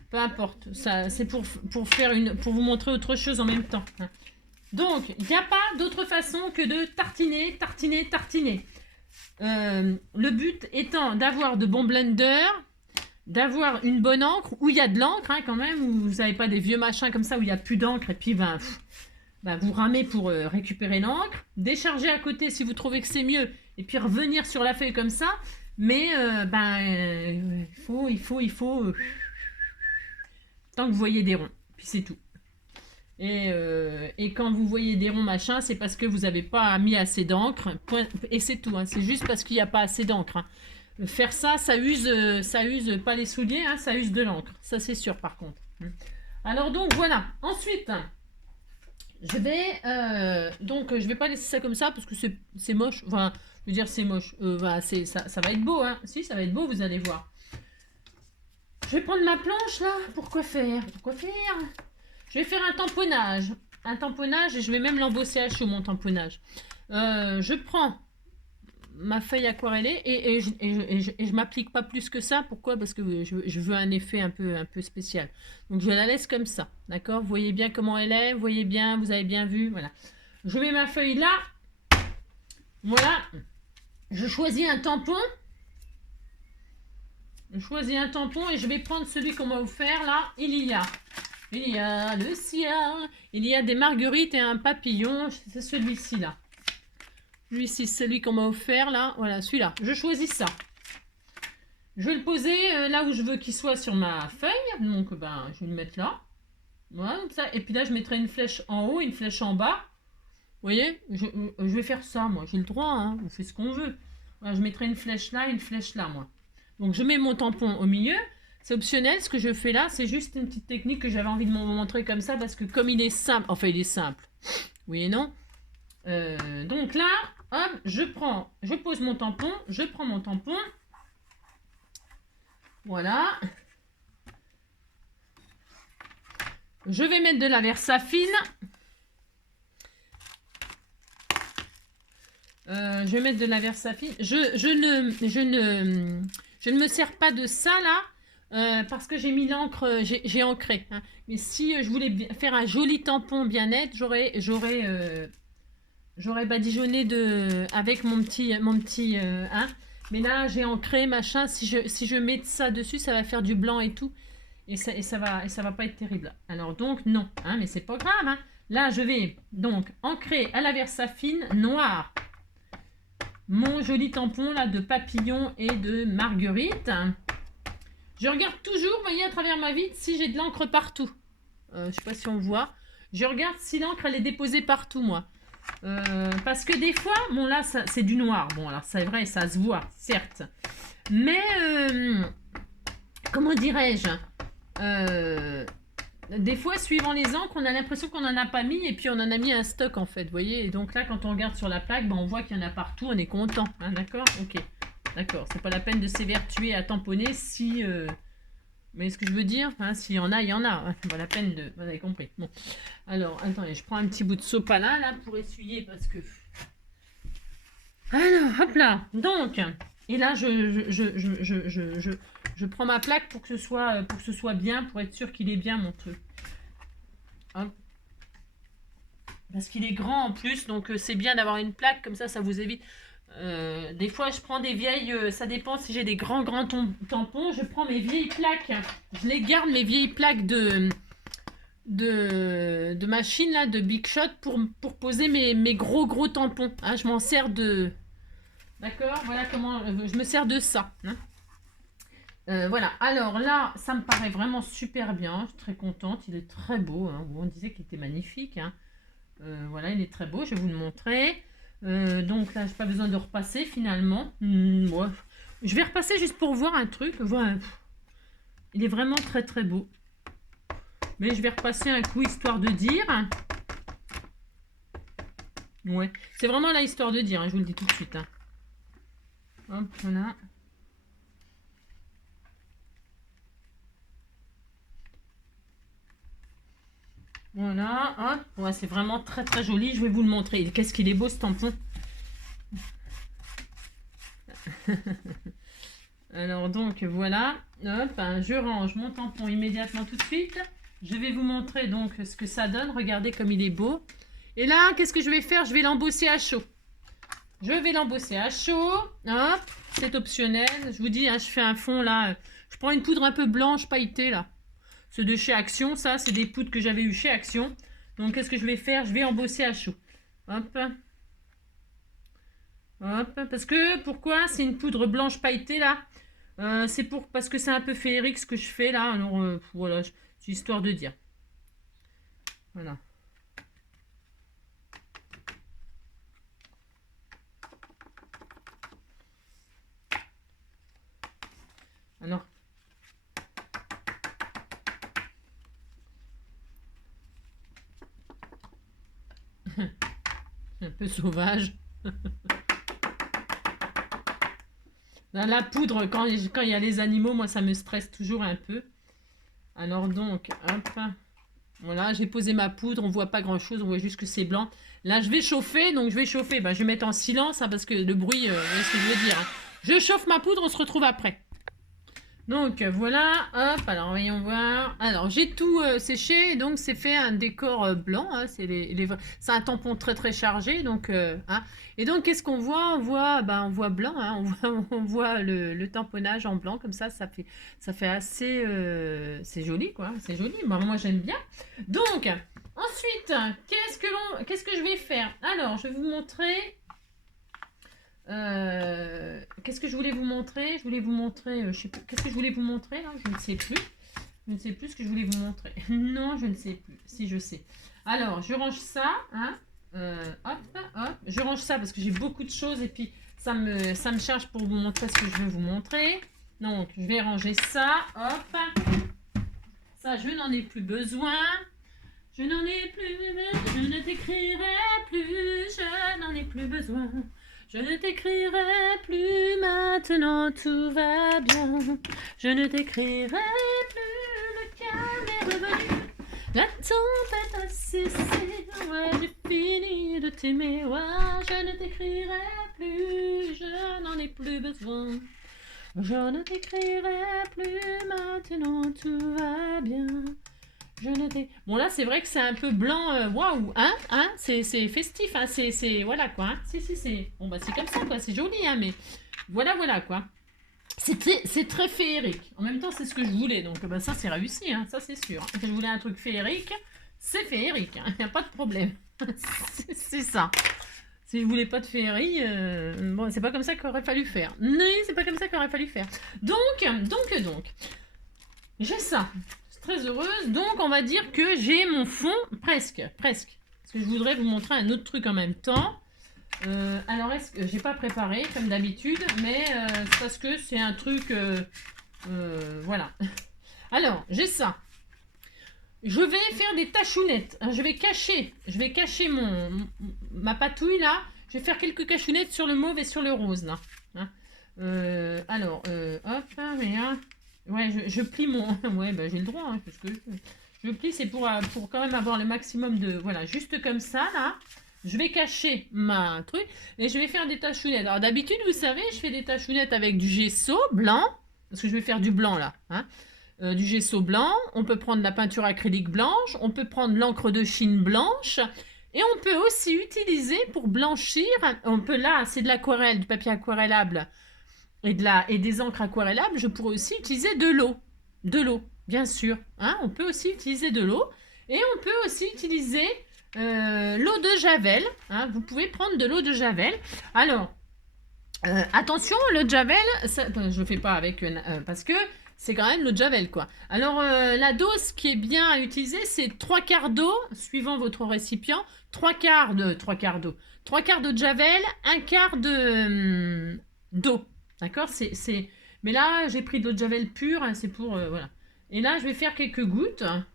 Peu importe. Ça, c'est pour vous montrer autre chose en même temps. Hein. Donc, il n'y a pas d'autre façon que de tartiner. Le but étant d'avoir de bons blenders, d'avoir une bonne encre, où il y a de l'encre hein, quand même, où vous n'avez pas des vieux machins comme ça, où il n'y a plus d'encre, et puis vous ramez pour récupérer l'encre, décharger à côté si vous trouvez que c'est mieux, et puis revenir sur la feuille comme ça, mais il faut tant que vous voyez des ronds, puis c'est tout. Et quand vous voyez des ronds machin, c'est parce que vous n'avez pas mis assez d'encre, et c'est tout, hein, c'est juste parce qu'il n'y a pas assez d'encre. Hein. Faire ça use pas les souliers, hein, ça use de l'encre, ça c'est sûr par contre. Alors donc voilà, ensuite, je vais pas laisser ça comme ça parce que c'est moche, enfin, je veux dire c'est moche, ça va être beau, hein, si ça va être beau, vous allez voir. Je vais prendre ma planche là, pourquoi faire? Je vais faire un tamponnage et je vais même l'embosser à chaud mon tamponnage. Je prends ma feuille aquarellée et je m'applique pas plus que ça. Pourquoi? Parce que je veux un effet un peu spécial. Donc je la laisse comme ça, d'accord? Vous voyez bien comment elle est, vous avez bien vu, voilà. Je mets ma feuille là. Voilà. Je choisis un tampon. Je choisis un tampon et je vais prendre celui qu'on m'a offert là. Il y a le cyan. Il y a des marguerites et un papillon. C'est celui-ci là. Celui-ci, celui qu'on m'a offert là. Voilà, celui-là. Je choisis ça. Je vais le poser là où je veux qu'il soit sur ma feuille. Donc, ben, je vais le mettre là. Voilà, comme ça. Et puis là, je mettrai une flèche en haut, une flèche en bas. Vous voyez, je vais faire ça, moi. J'ai le droit, hein. On fait ce qu'on veut. Voilà, je mettrai une flèche là, moi. Donc, je mets mon tampon au milieu. C'est optionnel. Ce que je fais là, c'est juste une petite technique que j'avais envie de vous montrer comme ça. Parce que comme il est simple, enfin, il est simple. Oui et non. Donc là, hop, je pose mon tampon. Je prends mon tampon. Voilà. Je vais mettre de la Versafine. Je vais mettre de la Versafine. Je ne me sers pas de ça là parce que j'ai mis l'encre, j'ai ancré. Hein. Mais si je voulais faire un joli tampon bien net, j'aurais badigeonné avec mon petit hein. Mais là j'ai ancré machin. Si je mets ça dessus, ça va faire du blanc et tout. Et ça va pas être terrible. Alors donc non, hein, mais c'est pas grave. Hein. Là je vais donc ancrer à la Versafine noire mon joli tampon là de papillon et de marguerite. Je regarde toujours, vous voyez, à travers ma vitre si j'ai de l'encre partout. Je sais pas si on voit. Je regarde si l'encre elle est déposée partout moi. Parce que des fois, bon là c'est du noir. Bon alors c'est vrai, ça se voit, certes. Mais comment dirais-je des fois, suivant les encres, on a l'impression qu'on n'en a pas mis et puis on en a mis un stock en fait, vous voyez. Et donc là, quand on regarde sur la plaque, ben, on voit qu'il y en a partout, on est content, hein, d'accord. Ok, d'accord, c'est pas la peine de s'évertuer à tamponner si... Mais ce que je veux dire, hein, s'il y en a, il y en a. Hein, c'est pas la peine de... Vous avez compris. Bon, alors, attendez, je prends un petit bout de sopalin là pour essuyer parce que... Alors, hop là, donc... Et là, je prends ma plaque pour que ce soit bien, pour être sûr qu'il est bien mon truc. Hop. Parce qu'il est grand en plus, donc c'est bien d'avoir une plaque, comme ça vous évite. Des fois, je prends des vieilles, ça dépend si j'ai des grands tampons, je prends mes vieilles plaques. Je les garde, mes vieilles plaques de machine, là, de Big Shot, pour poser mes gros tampons. Hein, je m'en sers de... D'accord, voilà comment je me sers de ça. Hein. Voilà, alors là, ça me paraît vraiment super bien. Je suis très contente, il est très beau. Hein. On disait qu'il était magnifique. Hein. Voilà, il est très beau, je vais vous le montrer. Donc là, je n'ai pas besoin de repasser finalement. Ouais. Je vais repasser juste pour voir un truc. Voilà. Il est vraiment très beau. Mais je vais repasser un coup histoire de dire. Ouais, c'est vraiment la histoire de dire, hein, je vous le dis tout de suite. Hein. Hop, voilà. Voilà, hop. Ouais, c'est vraiment très joli. Je vais vous le montrer. Qu'est-ce qu'il est beau ce tampon. Alors donc voilà. Hop, hein, je range mon tampon immédiatement tout de suite. Je vais vous montrer donc ce que ça donne. Regardez comme il est beau. Et là, qu'est-ce que je vais faire? Je vais l'embosser à chaud. Je vais l'embosser à chaud. Hop, c'est optionnel. Je vous dis, hein, je fais un fond là. Je prends une poudre un peu blanche pailletée là. C'est de chez Action, ça. C'est des poudres que j'avais eu chez Action. Donc, qu'est-ce que je vais faire? Je vais embosser à chaud. Hop. Hop. Parce que, pourquoi? C'est une poudre blanche pailletée là. C'est parce que c'est un peu féerique ce que je fais là. Alors, voilà. C'est histoire de dire. Voilà. Alors, un peu sauvage. La poudre, quand il y a les animaux, moi, ça me stresse toujours un peu. Alors donc, hop. Voilà, j'ai posé ma poudre. On voit pas grand-chose. On voit juste que c'est blanc. Là, je vais chauffer. Donc, je vais chauffer. Bah, je vais mettre en silence hein, parce que le bruit, vous voyez ce que je veux dire. Hein. Je chauffe ma poudre. On se retrouve après. Donc voilà, hop, alors voyons voir. Alors j'ai tout séché, donc c'est fait un décor blanc, hein, c'est un tampon très très chargé, donc hein. Et donc qu'est-ce qu'on voit? On voit blanc, hein, on voit le tamponnage en blanc comme ça fait assez, c'est joli quoi, c'est joli. Moi j'aime bien. Donc ensuite, qu'est-ce que je vais faire? Alors je vais vous montrer. Qu'est-ce que je voulais vous montrer? Je voulais vous montrer, je sais pas, qu'est-ce que je voulais vous montrer là? Je ne sais plus. Je ne sais plus ce que je voulais vous montrer. Non, je ne sais plus. Si, je sais. Alors, je range ça, hein. Hop, hop. Je range ça parce que j'ai beaucoup de choses et puis ça me charge pour vous montrer ce que je veux vous montrer. Donc, je vais ranger ça, hop. Ça, je n'en ai plus besoin. Je n'en ai plus besoin. Je ne t'écrirai plus. Je n'en ai plus besoin. Je ne t'écrirai plus, maintenant tout va bien. Je ne t'écrirai plus, le calme est revenu. La tempête a cessé, ouais, j'ai fini de t'aimer. Ouais, je ne t'écrirai plus, je n'en ai plus besoin. Je ne t'écrirai plus, maintenant tout va bien. Je ne t'ai... Bon là c'est vrai que c'est un peu blanc, waouh, hein, c'est festif, hein, voilà quoi, hein. Si, c'est, bon bah c'est comme ça quoi, c'est joli, hein, mais voilà quoi. C'est très féerique, en même temps c'est ce que je voulais, donc bah ça c'est réussi, hein, ça c'est sûr. Je voulais un truc féerique, c'est féerique, hein, y a pas de problème, c'est ça. Si je voulais pas de féerie, bon c'est pas comme ça qu'il aurait fallu faire. Non, c'est pas comme ça qu'il aurait fallu faire. Donc, j'ai ça. Très heureuse. Donc, on va dire que j'ai mon fond presque. Parce que je voudrais vous montrer un autre truc en même temps. Alors, est-ce que j'ai pas préparé comme d'habitude, mais c'est parce que c'est un truc, voilà. Alors, j'ai ça. Je vais faire des tachounettes. Je vais cacher ma patouille là. Je vais faire quelques cachounettes sur le mauve et sur le rose là. Hein. Alors, hop, rien. Ouais, je plie mon... Ouais, bah, j'ai le droit, hein, parce que je plie, c'est pour quand même avoir le maximum de... Voilà, juste comme ça, là. Je vais cacher ma truc et je vais faire des tachounettes. Alors d'habitude, vous savez, je fais des tachounettes avec du gesso blanc, parce que je vais faire du blanc, là. Hein. Du gesso blanc, on peut prendre la peinture acrylique blanche, on peut prendre l'encre de Chine blanche, et on peut aussi utiliser pour blanchir, on peut là, c'est de l'aquarelle, du papier aquarellable, et des encres aquarellables, je pourrais aussi utiliser de l'eau. De l'eau, bien sûr. Hein, on peut aussi utiliser de l'eau. Et on peut aussi utiliser l'eau de Javel. Hein, vous pouvez prendre de l'eau de Javel. Alors, attention, l'eau de Javel, ça, je ne le fais pas avec... parce que c'est quand même l'eau de Javel, quoi. Alors, la dose qui est bien à utiliser, c'est 3 quarts d'eau, suivant votre récipient. 3 quarts d'eau. 3 quarts d'eau de Javel, 1 quart d'eau. D'accord, mais là, j'ai pris de l'eau de Javel pure, hein, c'est pour... voilà. Et là, je vais faire quelques gouttes. Hein.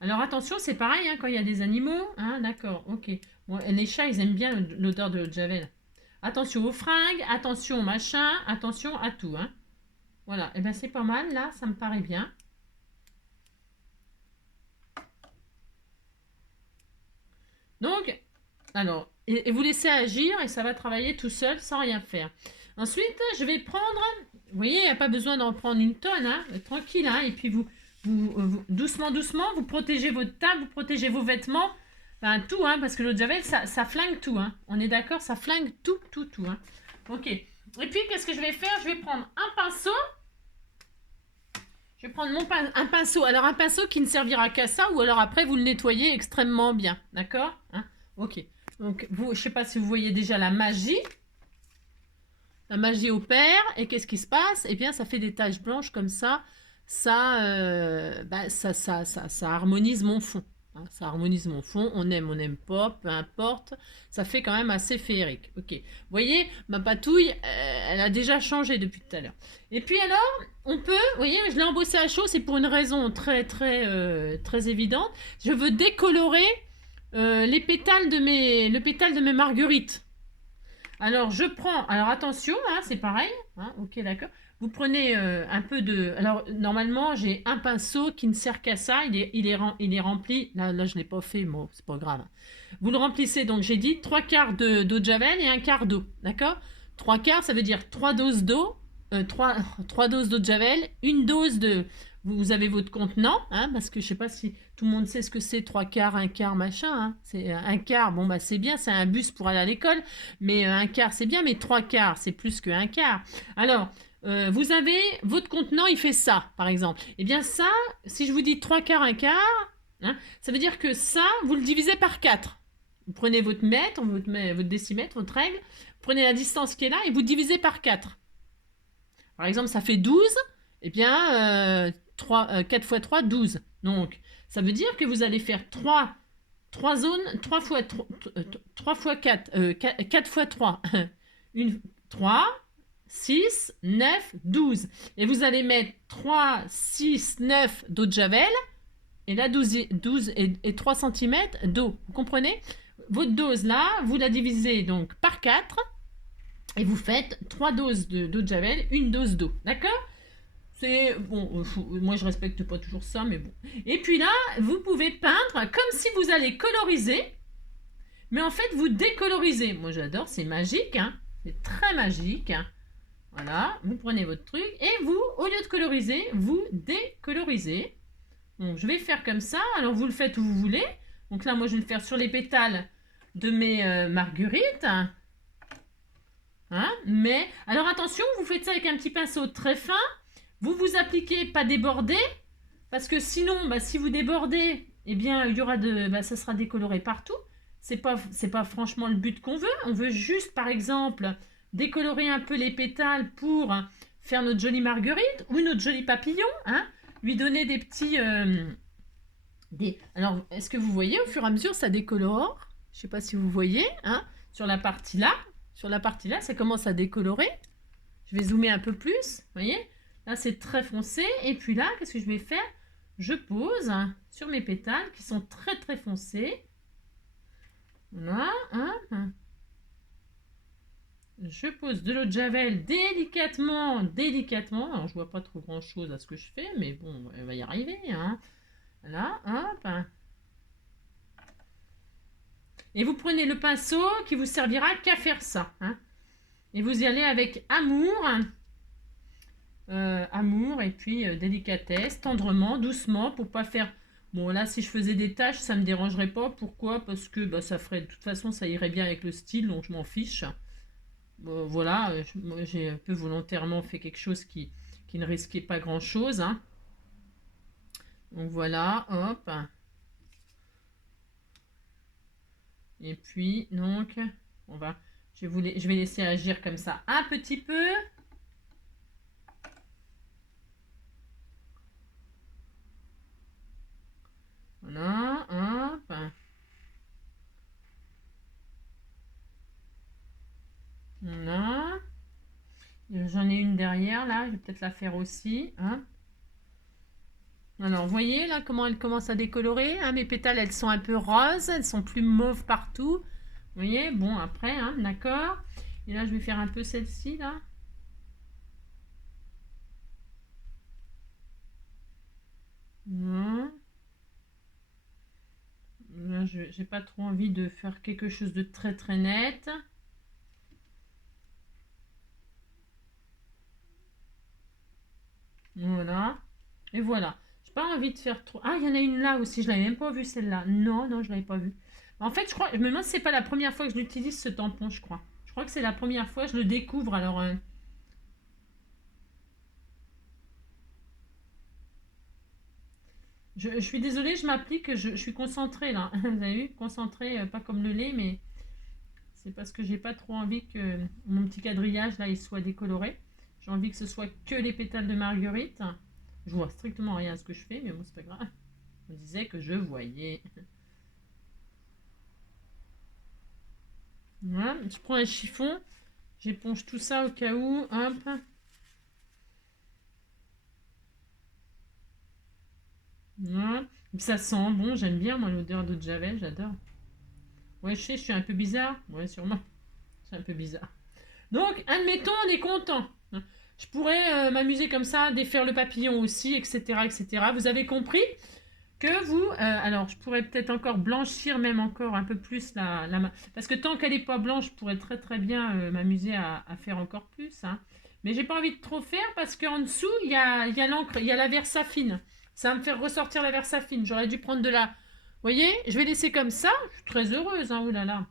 Alors, attention, c'est pareil hein, quand il y a des animaux. Hein, d'accord, ok. Bon, les chats, ils aiment bien l'odeur de l'eau de Javel. Attention aux fringues, attention au machin, attention à tout. Hein. Voilà, et bien c'est pas mal, là, ça me paraît bien. Donc, alors, et vous laissez agir et ça va travailler tout seul sans rien faire. Ensuite, je vais prendre, vous voyez, il n'y a pas besoin d'en prendre une tonne, hein, tranquille, hein, et puis vous, doucement, vous protégez votre table, vous protégez vos vêtements, enfin tout, hein, parce que l'eau de Javel, ça flingue tout, hein, on est d'accord, ça flingue tout, hein. Ok, et puis qu'est-ce que je vais faire? Je vais prendre un pinceau, je vais prendre un pinceau, alors un pinceau qui ne servira qu'à ça, ou alors après vous le nettoyez extrêmement bien, d'accord, hein. Ok, donc je ne sais pas si vous voyez déjà la magie. La magie opère, et qu'est-ce qui se passe? Eh bien, ça fait des taches blanches comme ça. Ça harmonise mon fond. Hein, ça harmonise mon fond. On n'aime pas, peu importe. Ça fait quand même assez féerique. Ok. Vous voyez, ma patouille, elle a déjà changé depuis tout à l'heure. Et puis alors, on peut, vous voyez, je l'ai embossée à chaud, c'est pour une raison très évidente. Je veux décolorer le pétale de mes marguerites. Alors, je prends... Alors, attention, hein, c'est pareil. Hein, ok, d'accord. Vous prenez un peu de... Alors, normalement, j'ai un pinceau qui ne sert qu'à ça. Il est rempli. Là je ne l'ai pas fait. Bon, c'est pas grave. Vous le remplissez, donc j'ai dit 3 quarts d'eau de Javel et 1 quart d'eau. D'accord? 3 quarts, ça veut dire 3 doses d'eau. trois doses d'eau de Javel, une dose de... Vous avez votre contenant, hein, parce que je sais pas si tout le monde sait ce que c'est, 3 quarts, un quart, machin. Hein. C'est un quart, bon bah c'est bien, c'est un bus pour aller à l'école, mais un quart c'est bien, mais 3 quarts c'est plus qu'un quart. Alors, vous avez votre contenant, il fait ça, par exemple. Eh bien ça, si je vous dis 3 quarts, un quart, hein, ça veut dire que ça, vous le divisez par 4. Vous prenez votre mètre, votre décimètre, votre règle, vous prenez la distance qui est là et vous divisez par 4. Par exemple, ça fait 12, eh bien, 4 fois 3, 12. Donc, ça veut dire que vous allez faire 3 zones, 3 fois 4, 4 fois 3, 3, 6, 9, 12. Et vous allez mettre 3, 6, 9 d'eau de Javel, et là 12 et 3 cm d'eau. Vous comprenez? Votre dose là, vous la divisez donc par 4, et vous faites 3 doses d'eau de Javel, une dose d'eau. D'accord? C'est bon, moi je respecte pas toujours ça, mais bon. Et puis là, vous pouvez peindre comme si vous allez coloriser, mais en fait vous décolorisez. Moi j'adore, c'est magique, hein. C'est très magique. Hein. Voilà, vous prenez votre truc et vous, au lieu de coloriser, vous décolorisez. Donc je vais faire comme ça. Alors vous le faites où vous voulez. Donc là, moi je vais le faire sur les pétales de mes marguerites. Hein, mais alors attention, vous faites ça avec un petit pinceau très fin. Vous vous appliquez, pas déborder, parce que sinon, bah, si vous débordez, eh bien, il y aura ça sera décoloré partout. C'est pas franchement le but qu'on veut. On veut juste, par exemple, décolorer un peu les pétales pour faire notre jolie marguerite ou notre joli papillon, hein, lui donner des petits... Alors, est-ce que vous voyez, au fur et à mesure, ça décolore? Je ne sais pas si vous voyez, hein, sur la partie là. Sur la partie là, ça commence à décolorer. Je vais zoomer un peu plus, vous voyez? Là, c'est très foncé. Et puis là, qu'est-ce que je vais faire? Je pose sur mes pétales qui sont très très foncés. Voilà. Hein. Je pose de l'eau de Javel délicatement. Alors, je vois pas trop grand-chose à ce que je fais, mais bon, elle va y arriver. Hein. Voilà. Hop. Et vous prenez le pinceau qui vous servira qu'à faire ça. Hein. Et vous y allez avec amour. Amour et puis délicatesse, tendrement, doucement, pour pas faire... Bon là, si je faisais des taches, ça me dérangerait pas. Pourquoi? Parce que bah, ça ferait... De toute façon, ça irait bien avec le style, donc je m'en fiche. Voilà, j'ai un peu volontairement fait quelque chose qui ne risquait pas grand-chose. Hein. Donc voilà, hop. Et puis, donc, je vais laisser agir comme ça un petit peu. Voilà, hop. Voilà. J'en ai une derrière, là. Je vais peut-être la faire aussi. Hein. Alors, vous voyez, là, comment elle commence à décolorer. Hein, mes pétales, elles sont un peu roses. Elles sont plus mauves partout. Vous voyez, bon, après, hein, d'accord. Et là, je vais faire un peu celle-ci, là. Voilà. Là, je n'ai pas trop envie de faire quelque chose de très très net. Voilà. Et voilà. J'ai pas envie de faire trop... Ah, il y en a une là aussi. Je l'avais même pas vue celle-là. Non, non, je l'avais pas vue. En fait, je me demande si c'est pas la première fois que je l'utilise ce tampon, je crois. Je crois que c'est la première fois. Je le découvre. Alors... Je suis désolée, je m'applique, je suis concentrée là. Vous avez vu? Concentrée, pas comme le lait, mais c'est parce que j'ai pas trop envie que mon petit quadrillage là il soit décoloré. J'ai envie que ce soit que les pétales de marguerite. Je vois strictement rien à ce que je fais, mais bon, c'est pas grave. On disait que je voyais. Voilà, je prends un chiffon, j'éponge tout ça au cas où. Hop. Voilà. Ça sent bon, j'aime bien moi l'odeur de Javel, j'adore. Ouais, je sais, je suis un peu bizarre. Ouais, sûrement. C'est un peu bizarre. Donc, admettons, on est content. Je pourrais m'amuser comme ça, défaire le papillon aussi, etc., etc. Vous avez compris? que vous, alors je pourrais peut-être encore blanchir même encore un peu plus la main. Parce que tant qu'elle n'est pas blanche, je pourrais très très bien m'amuser à faire encore plus. Hein. Mais j'ai pas envie de trop faire parce qu'en dessous, il y a l'encre, il y a la Versafine. Ça va me faire ressortir la Versafine. J'aurais dû prendre de la... Vous voyez, je vais laisser comme ça. Je suis très heureuse, hein, oh là là.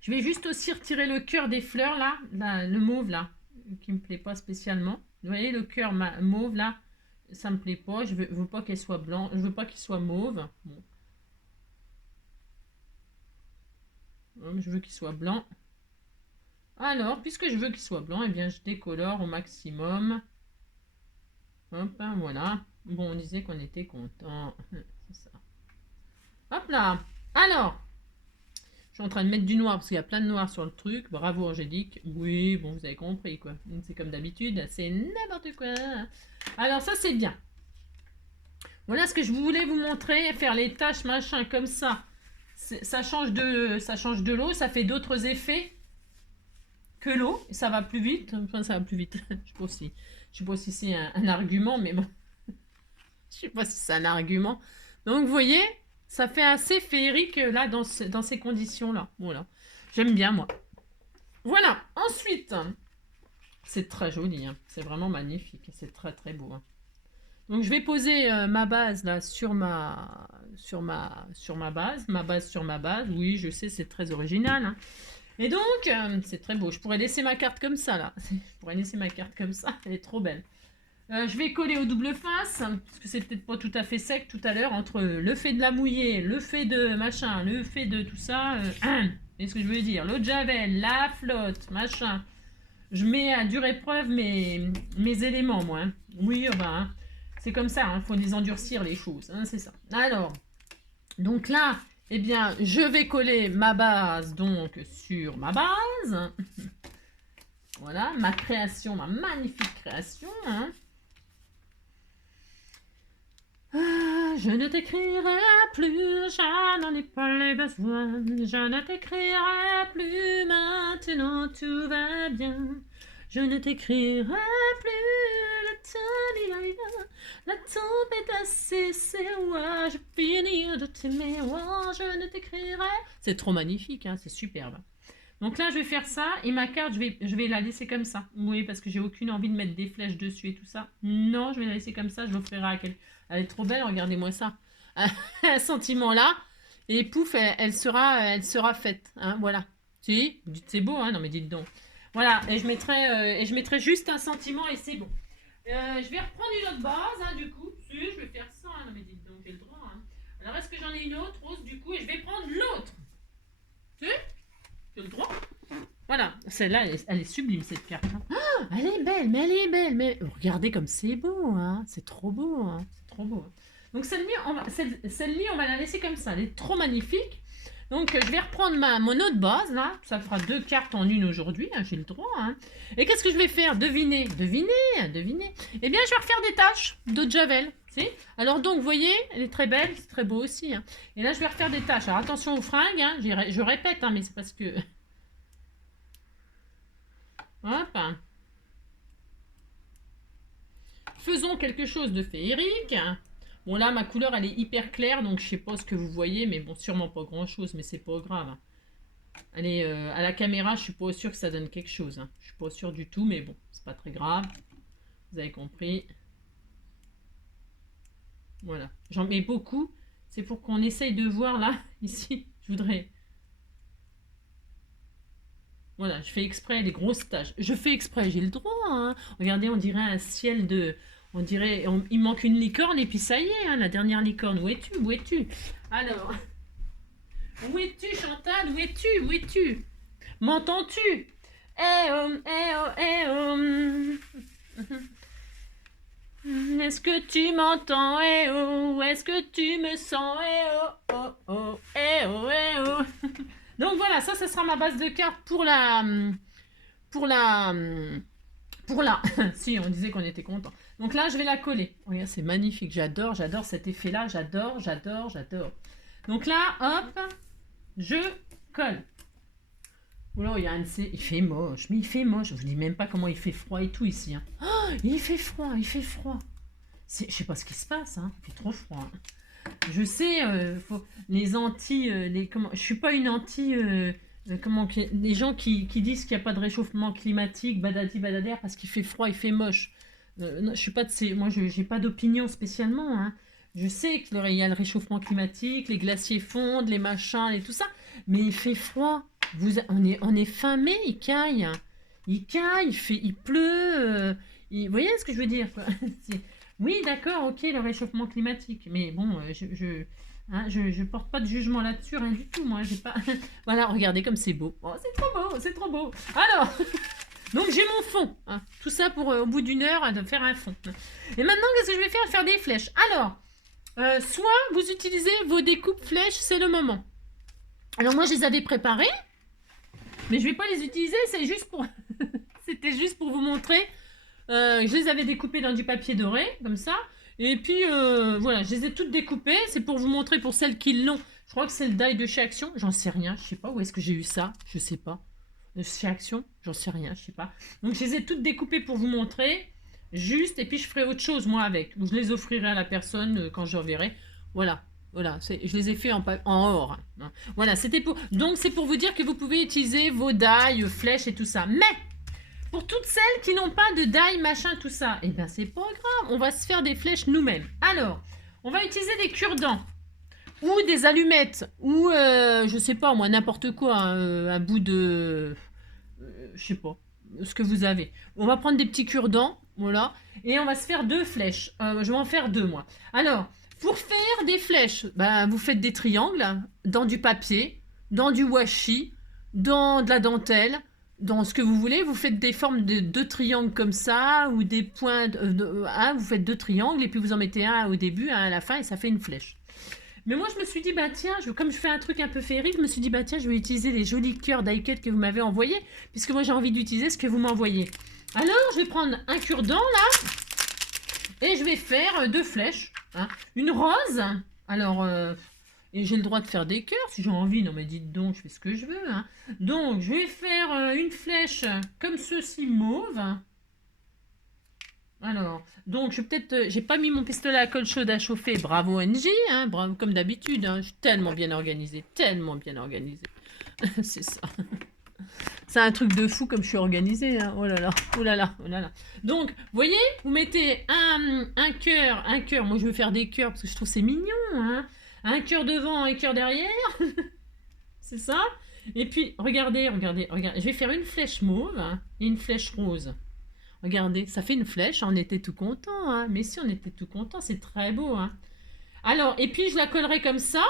Je vais juste aussi retirer le cœur des fleurs là, le mauve là, qui me plaît pas spécialement. Vous voyez le cœur mauve là, ça me plaît pas. Je veux pas qu'elle soit blanc, je veux pas qu'il soit mauve. Bon. Je veux qu'il soit blanc. Alors, puisque je veux qu'il soit blanc, eh bien je décolore au maximum. Hop, hein, voilà. Bon, on disait qu'on était content. C'est ça. Hop là. Alors, je suis en train de mettre du noir parce qu'il y a plein de noir sur le truc. Bravo Angélique. Oui, bon, vous avez compris quoi. C'est comme d'habitude, c'est n'importe quoi. Alors ça c'est bien. Voilà ce que je voulais vous montrer. Faire les taches machin comme ça. Ça change de l'eau. Ça fait d'autres effets que l'eau. Ça va plus vite. Enfin, ça va plus vite. Je sais pas si c'est un argument, mais bon. Je sais pas si c'est un argument. Donc vous voyez, ça fait assez féerique là dans ces conditions-là. Voilà. J'aime bien moi. Voilà. Ensuite, c'est très joli. Hein. C'est vraiment magnifique. C'est très très beau. Hein. Donc je vais poser ma base là sur ma base. Ma base sur ma base. Oui, je sais, c'est très original. Hein. Et donc, c'est très beau. Je pourrais laisser ma carte comme ça là. Je pourrais laisser ma carte comme ça. Elle est trop belle. Je vais coller au double face, parce que c'est peut-être pas tout à fait sec tout à l'heure, entre le fait de la mouiller, le fait de machin, le fait de tout ça, c'est ce que je veux dire, l'eau de javel, la flotte, machin, je mets à dure épreuve mes éléments, moi. Hein. Oui, ben, c'est comme ça, il faut les endurcir les choses, hein, c'est ça. Alors, donc là, eh bien, je vais coller ma base, donc, sur ma base. Voilà, ma création, ma magnifique création, hein. Ah, je ne t'écrirai plus, je n'en ai pas les besoins. Je ne t'écrirai plus, maintenant tout va bien. Je ne t'écrirai plus, la tempête a cessé, ouais, je finis de t'aimer, ouais, je ne t'écrirai. C'est trop magnifique, hein, c'est superbe. Donc là, je vais faire ça, et ma carte, je vais la laisser comme ça. Oui, parce que j'ai aucune envie de mettre des flèches dessus et tout ça. Non, je vais la laisser comme ça, je l'offrirai à quelqu'un. Elle est trop belle, regardez-moi ça. Un sentiment là, et pouf, elle sera faite. Hein, voilà. Si, c'est beau, hein, non mais dites donc. Voilà, et je mettrai juste un sentiment et c'est bon. Je vais reprendre une autre base, hein, du coup. Si, je vais faire ça, hein, non mais dites donc, j'ai le droit. Hein. Alors, est-ce que j'en ai une autre, rose, du coup, et je vais prendre l'autre. Si, j'ai le droit. Voilà, celle-là, elle est sublime, cette carte. Hein. Oh, elle est belle, mais elle est belle. Mais regardez comme c'est beau, hein. C'est trop beau, hein. C'est trop beau. Hein. Donc celle-là, on va la laisser comme ça. Elle est trop magnifique. Donc je vais reprendre mon autre base, là. Ça fera 2 cartes en une aujourd'hui, hein. J'ai le droit. Hein. Et qu'est-ce que je vais faire? Devinez. Eh bien, je vais refaire des taches d'eau de javel. Si. Alors donc, vous voyez, elle est très belle, c'est très beau aussi. Hein. Et là, je vais refaire des taches. Alors attention aux fringues, hein. Je répète, hein, mais c'est parce que... Hop. Faisons quelque chose de féerique. Bon là, ma couleur, elle est hyper claire, donc je sais pas ce que vous voyez, mais bon, sûrement pas grand-chose, mais c'est pas grave. Elle est, à la caméra, je suis pas sûre que ça donne quelque chose. Hein. Je suis pas sûre du tout, mais bon, c'est pas très grave. Vous avez compris. Voilà. J'en mets beaucoup. C'est pour qu'on essaye de voir là, ici. Je voudrais... Voilà, je fais exprès des grosses taches. Je fais exprès, j'ai le droit. Hein. Regardez, on dirait un ciel de... On dirait... il manque une licorne et puis ça y est, hein, la dernière licorne. Où es-tu? Où es-tu? Alors... Où es-tu, Chantal? Où es-tu? Où es-tu? M'entends-tu? Eh oh, eh oh, eh oh. Est-ce que tu m'entends? Eh oh. Est-ce que tu me sens? Eh oh, oh, oh. Eh oh, eh oh. Donc voilà, ça sera ma base de cartes pour la... si, on disait qu'on était content. Donc là, je vais la coller. Regarde, c'est magnifique. J'adore cet effet-là. J'adore. Donc là, hop, je colle. Oula, il y a un de ces... Il fait moche, mais il fait moche. Je vous dis même pas comment il fait froid et tout ici. Hein. Oh, il fait froid. Je sais pas ce qui se passe. Hein. Il fait trop froid. Hein. Je sais, les anti, comment, je suis pas une anti, les gens qui disent qu'il n'y a pas de réchauffement climatique, badadi badadère, parce qu'il fait froid, il fait moche. Non, je suis pas de ces, moi, je j'ai pas d'opinion spécialement, hein. Je sais qu'il y a le réchauffement climatique, les glaciers fondent, les machins et tout ça, mais il fait froid. On est fin mai, il caille, il pleut. Vous voyez ce que je veux dire, quoi. Oui, d'accord, ok, le réchauffement climatique, mais bon, hein, je porte pas de jugement là-dessus, rien du tout, moi, j'ai pas... Voilà, regardez comme c'est beau. Oh, c'est trop beau, c'est trop beau. Alors, donc j'ai mon fond, hein. Tout ça pour, au bout d'une heure, de faire un fond. Et maintenant, qu'est-ce que je vais faire? Faire des flèches. Alors, soit vous utilisez vos découpes flèches, c'est le moment. Alors moi, je les avais préparées, mais je vais pas les utiliser, c'est juste pour... C'était juste pour vous montrer. Je les avais découpées dans du papier doré, comme ça. Et puis, voilà, je les ai toutes découpées. C'est pour vous montrer, pour celles qui l'ont. Je crois que c'est le die de chez Action. J'en sais rien, je sais pas. Où est-ce que j'ai eu ça? Je sais pas. Chez Action, j'en sais rien, je sais pas. Donc, je les ai toutes découpées pour vous montrer. Juste, et puis je ferai autre chose, moi, avec. Je les offrirai à la personne quand je reverrai. Voilà. Voilà, je les ai fait en or. Hein. Voilà, c'était pour. Donc, c'est pour vous dire que vous pouvez utiliser vos die, flèches et tout ça. Mais pour toutes celles qui n'ont pas de die, machin, tout ça, eh bien c'est pas grave, on va se faire des flèches nous-mêmes. Alors, on va utiliser des cure-dents, ou des allumettes, ou je sais pas moi, n'importe quoi, un bout de... je sais pas, ce que vous avez. On va prendre des petits cure-dents, voilà, et on va se faire 2 flèches. Je vais en faire 2 moi. Alors, pour faire des flèches, bah, vous faites des triangles dans du papier, dans du washi, dans de la dentelle, dans ce que vous voulez. Vous faites des formes de 2 triangles comme ça, ou des points, vous faites 2 triangles, et puis vous en mettez un au début, un à la fin, et ça fait une flèche. Mais moi, je me suis dit, bah tiens, comme je fais un truc un peu féerique, je me suis dit, bah tiens, je vais utiliser les jolis cœurs die-cut que vous m'avez envoyés, puisque moi, j'ai envie d'utiliser ce que vous m'envoyez. Alors, je vais prendre un cure-dent, là, et je vais faire 2 flèches. Hein. Une rose, alors, et j'ai le droit de faire des cœurs si j'ai envie, non mais dites donc, je fais ce que je veux. Hein. Donc, je vais faire une flèche comme ceci, mauve. Alors, donc, j'ai pas mis mon pistolet à colle chaude à chauffer, bravo NJ, hein, bravo, comme d'habitude, hein, je suis tellement bien organisée, c'est ça. C'est un truc de fou comme je suis organisée, hein. Oh là là, oh là là, oh là là. Donc, vous voyez, vous mettez un cœur, moi je veux faire des cœurs parce que je trouve c'est mignon, hein. Un cœur devant, un cœur derrière, c'est ça. Et puis, regardez, je vais faire une flèche mauve hein, et une flèche rose. Regardez, ça fait une flèche, on était tout content, hein. Mais si on était tout content, c'est très beau, hein. Alors, et puis je la collerai comme ça.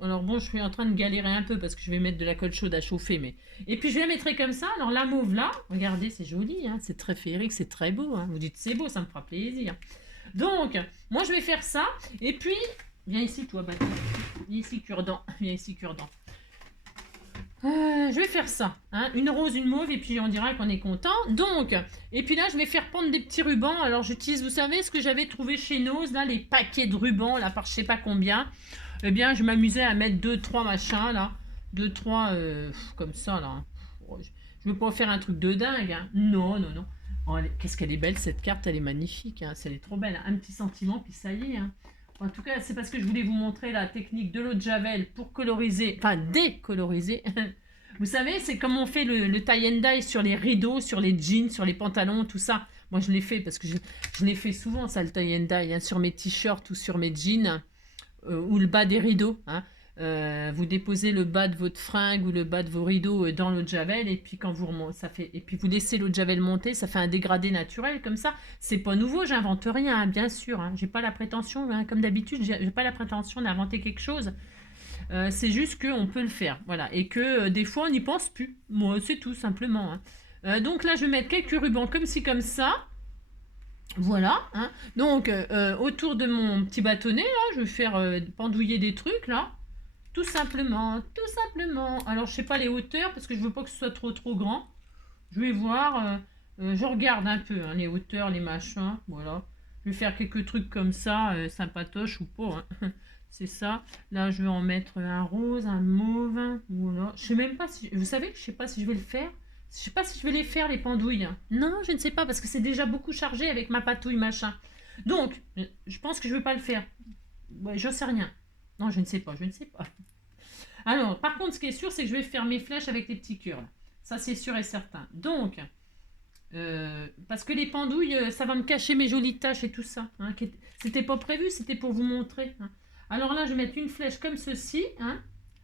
Alors bon, je suis en train de galérer un peu parce que je vais mettre de la colle chaude à chauffer, mais... Et puis je la mettrai comme ça. Alors la mauve là, regardez, c'est joli, hein. C'est très féerique, c'est très beau, hein. Vous dites c'est beau, ça me fera plaisir. Donc, moi je vais faire ça. Et puis, viens ici toi, Baptiste. Viens ici, cure-dent. Viens ici, cure-dent. Je vais faire ça, hein, une rose, une mauve, et puis on dira qu'on est content. Donc, et puis là, je vais faire pendre des petits rubans. Alors, j'utilise, vous savez, ce que j'avais trouvé chez Nose, là, les paquets de rubans, là, par je sais pas combien. Eh bien, je m'amusais à mettre 2-3 machins, là. 2-3, comme ça, là. Je veux pas faire un truc de dingue, hein. Non, non, non. Oh, qu'est-ce qu'elle est belle, cette carte, elle est magnifique, hein. Elle est trop belle. Un petit sentiment, puis ça y est, hein. En tout cas, c'est parce que je voulais vous montrer la technique de l'eau de Javel pour coloriser, enfin décoloriser. Vous savez, c'est comme on fait le tie and dye sur les rideaux, sur les jeans, sur les pantalons, tout ça. Moi, je l'ai fait parce que je l'ai fait souvent, ça, le tie and dye, hein, sur mes t-shirts ou sur mes jeans, ou le bas des rideaux. Hein. Vous déposez le bas de votre fringue ou le bas de vos rideaux dans l'eau de Javel et puis quand vous remontez, ça fait et puis vous laissez l'eau de Javel monter, ça fait un dégradé naturel comme ça. C'est pas nouveau, j'invente rien, hein, bien sûr. Hein. J'ai pas la prétention, hein, comme d'habitude, j'ai pas la prétention d'inventer quelque chose. C'est juste qu'on peut le faire, voilà, et que des fois on n'y pense plus. Moi, c'est tout simplement. Hein. Donc là, je vais mettre quelques rubans comme ci comme ça. Voilà, hein. Donc autour de mon petit bâtonnet, là, je vais faire pendouiller des trucs là. Tout simplement, tout simplement. Alors, je sais pas les hauteurs parce que je veux pas que ce soit trop grand. Je vais voir, je regarde un peu hein, les hauteurs, les machins, voilà. Je vais faire quelques trucs comme ça, sympatoche ou pas. Hein. C'est ça. Là, je vais en mettre un rose, un mauve. Voilà. Je sais même pas si... Vous savez que je sais pas si je vais le faire. Je sais pas si je vais les faire, les pendouilles. Non, je ne sais pas parce que c'est déjà beaucoup chargé avec ma patouille, machin. Donc, je pense que je vais pas le faire. Ouais, je sais rien. Non, je ne sais pas, je ne sais pas. Alors, par contre, ce qui est sûr, c'est que je vais faire mes flèches avec les petits cœurs. Là. Ça, c'est sûr et certain. Donc, parce que les pendouilles, ça va me cacher mes jolies taches et tout ça. Hein, c'était pas prévu, c'était pour vous montrer. Hein. Alors là, je vais mettre une flèche comme ceci. Hein.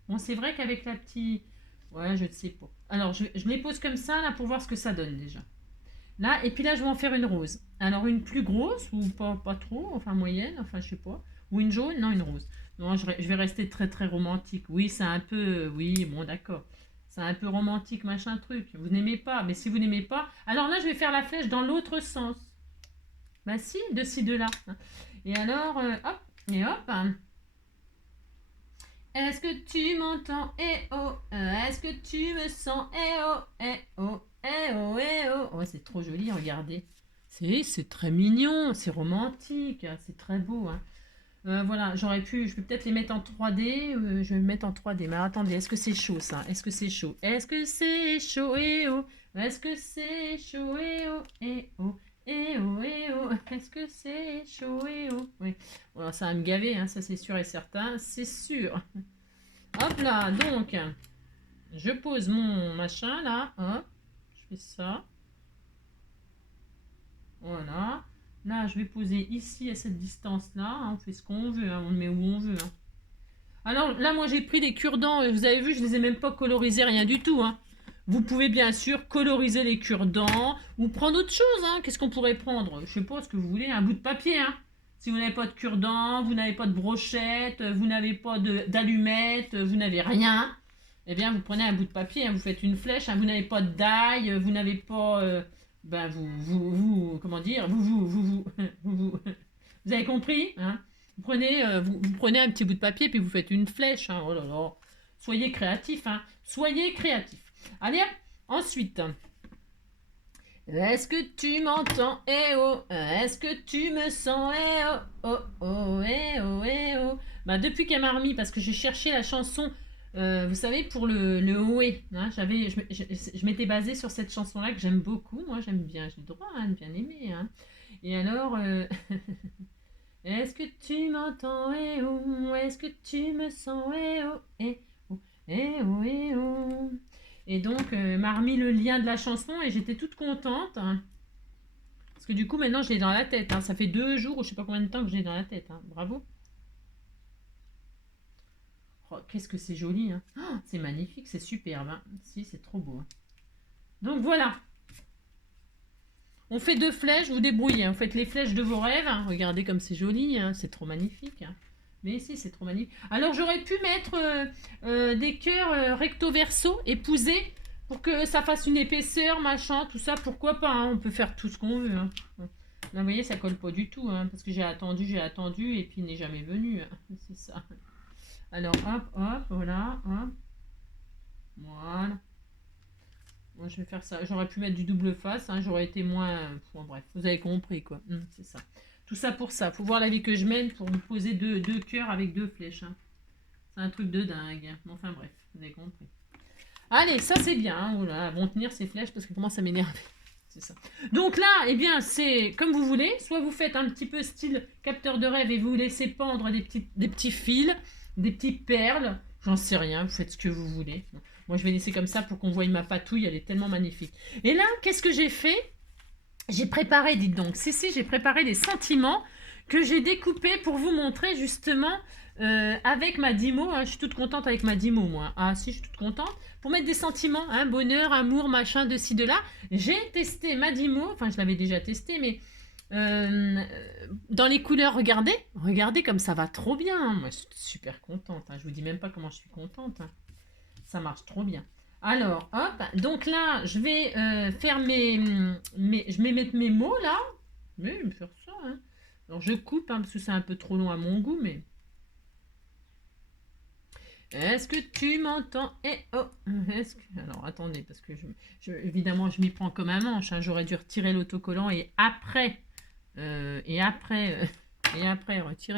Bon, c'est vrai qu'avec la petite... Ouais, je ne sais pas. Alors, je les pose comme ça, là, pour voir ce que ça donne, déjà. Là, et puis là, je vais en faire une rose. Alors, une plus grosse, ou pas trop, enfin moyenne, enfin, je sais pas. Ou une jaune, non, une rose. Non, je vais rester très, très romantique. Oui, c'est un peu... Oui, bon, d'accord. C'est un peu romantique, machin truc. Vous n'aimez pas, mais si vous n'aimez pas... Alors là, je vais faire la flèche dans l'autre sens. Bah si, de ci, de là. Et alors, hop, et hop. Est-ce que tu m'entends? Eh oh, est-ce que tu me sens? Eh oh, eh oh, eh oh, eh oh. Oh, c'est trop joli, regardez. C'est très mignon, c'est romantique, c'est très beau. Hein. Voilà, j'aurais pu, je vais peut-être les mettre en 3D. Je vais me mettre en 3D. Mais attendez, est-ce que c'est chaud ça? Est-ce que c'est chaud? Est-ce que c'est chaud? Eh oh, est-ce que c'est chaud? Eh oh, eh oh. Eh oh, eh oh, est-ce que c'est chaud? Eh oh. Oui, voilà, ça va me gaver, hein, ça c'est sûr et certain, c'est sûr. Hop là, donc, je pose mon machin là, hop, je fais ça, voilà. Là, je vais poser ici à cette distance-là, hein, on fait ce qu'on veut, hein, on le met où on veut. Hein. Alors là, moi j'ai pris des cure-dents, vous avez vu, je les ai même pas colorisés, rien du tout. Hein. Vous pouvez bien sûr coloriser les cure-dents ou prendre autre chose. Hein. Qu'est-ce qu'on pourrait prendre? Je sais pas ce que vous voulez, un bout de papier. Hein. Si vous n'avez pas de cure-dents, vous n'avez pas de brochette, vous n'avez pas d'allumettes, vous n'avez rien, eh bien vous prenez un bout de papier, hein, vous faites une flèche, hein, vous n'avez pas de daille, vous n'avez pas... ben comment dire, vous avez compris hein. Vous prenez un petit bout de papier puis vous faites une flèche. Hein. Oh là là. Soyez créatif. Hein. Soyez créatif. Allez, ensuite. Est-ce que tu m'entends? Eh oh. Est-ce que tu me sens? Eh oh. Oh oh. Eh oh. Eh oh. Bah, depuis qu'elle m'a remis, parce que j'ai cherché la chanson, vous savez, pour le Ohé. Hein, je m'étais basée sur cette chanson-là que j'aime beaucoup. Moi, j'aime bien. J'ai le droit hein, de bien aimer. Hein. Et alors... Est-ce que tu m'entends? Eh oh, est-ce que tu me sens? Eh oh, eh oh, eh oh, eh oh. Et donc, m'a remis le lien de la chanson et j'étais toute contente. Hein. Parce que du coup, maintenant, je l'ai dans la tête. Hein. Ça fait 2 jours ou je sais pas combien de temps que je l'ai dans la tête. Hein. Bravo. Oh, qu'est-ce que c'est joli. Hein. Oh, c'est magnifique, c'est superbe. Hein. Si, c'est trop beau. Hein. Donc voilà. On fait 2 flèches, vous débrouillez. Vous faites les flèches de vos rêves. Hein. Regardez comme c'est joli. Hein. C'est trop magnifique. Hein. Mais si, c'est trop magnifique. Alors, j'aurais pu mettre des cœurs recto verso, épousés, pour que ça fasse une épaisseur, machin, tout ça. Pourquoi pas hein. On peut faire tout ce qu'on veut. Hein. Là, vous voyez, ça colle pas du tout. Hein, parce que j'ai attendu, et puis il n'est jamais venu. Hein. C'est ça. Alors, hop, hop, voilà. Hop. Voilà. Moi, je vais faire ça. J'aurais pu mettre du double face. Hein, j'aurais été moins... Bon, bref, vous avez compris, quoi. C'est ça. Tout ça pour ça. Faut voir la vie que je mène pour me poser deux cœurs avec 2 flèches. Hein. C'est un truc de dingue. Enfin, bref, vous avez compris. Allez, ça, c'est bien. Hein. Oh là, vont tenir ces flèches parce que comment ça m'énerve. C'est ça. Donc là, eh bien, c'est comme vous voulez. Soit vous faites un petit peu style capteur de rêve et vous laissez pendre des petits fils, des petites perles. J'en sais rien. Vous faites ce que vous voulez. Moi, je vais laisser comme ça pour qu'on voie ma patouille. Elle est tellement magnifique. Et là, qu'est-ce que j'ai fait? J'ai préparé, dites donc, j'ai préparé des sentiments que j'ai découpés pour vous montrer justement avec ma Dimo. Hein, je suis toute contente avec ma Dimo, moi. Ah si, je suis toute contente. Pour mettre des sentiments, hein, bonheur, amour, machin, de ci, de là. J'ai testé ma Dimo, enfin je l'avais déjà testé, mais dans les couleurs, regardez comme ça va trop bien. Hein. Moi, je suis super contente. Hein. Je vous dis même pas comment je suis contente. Hein. Ça marche trop bien. Alors, hop, donc là, je vais faire je vais mettre mes mots là. Mais je vais me faire ça. Hein. Alors, je coupe hein, parce que c'est un peu trop long à mon goût, mais. Est-ce que tu m'entends? Eh oh. Alors, attendez, parce que évidemment, je m'y prends comme un manche. Hein. J'aurais dû retirer l'autocollant et après retirer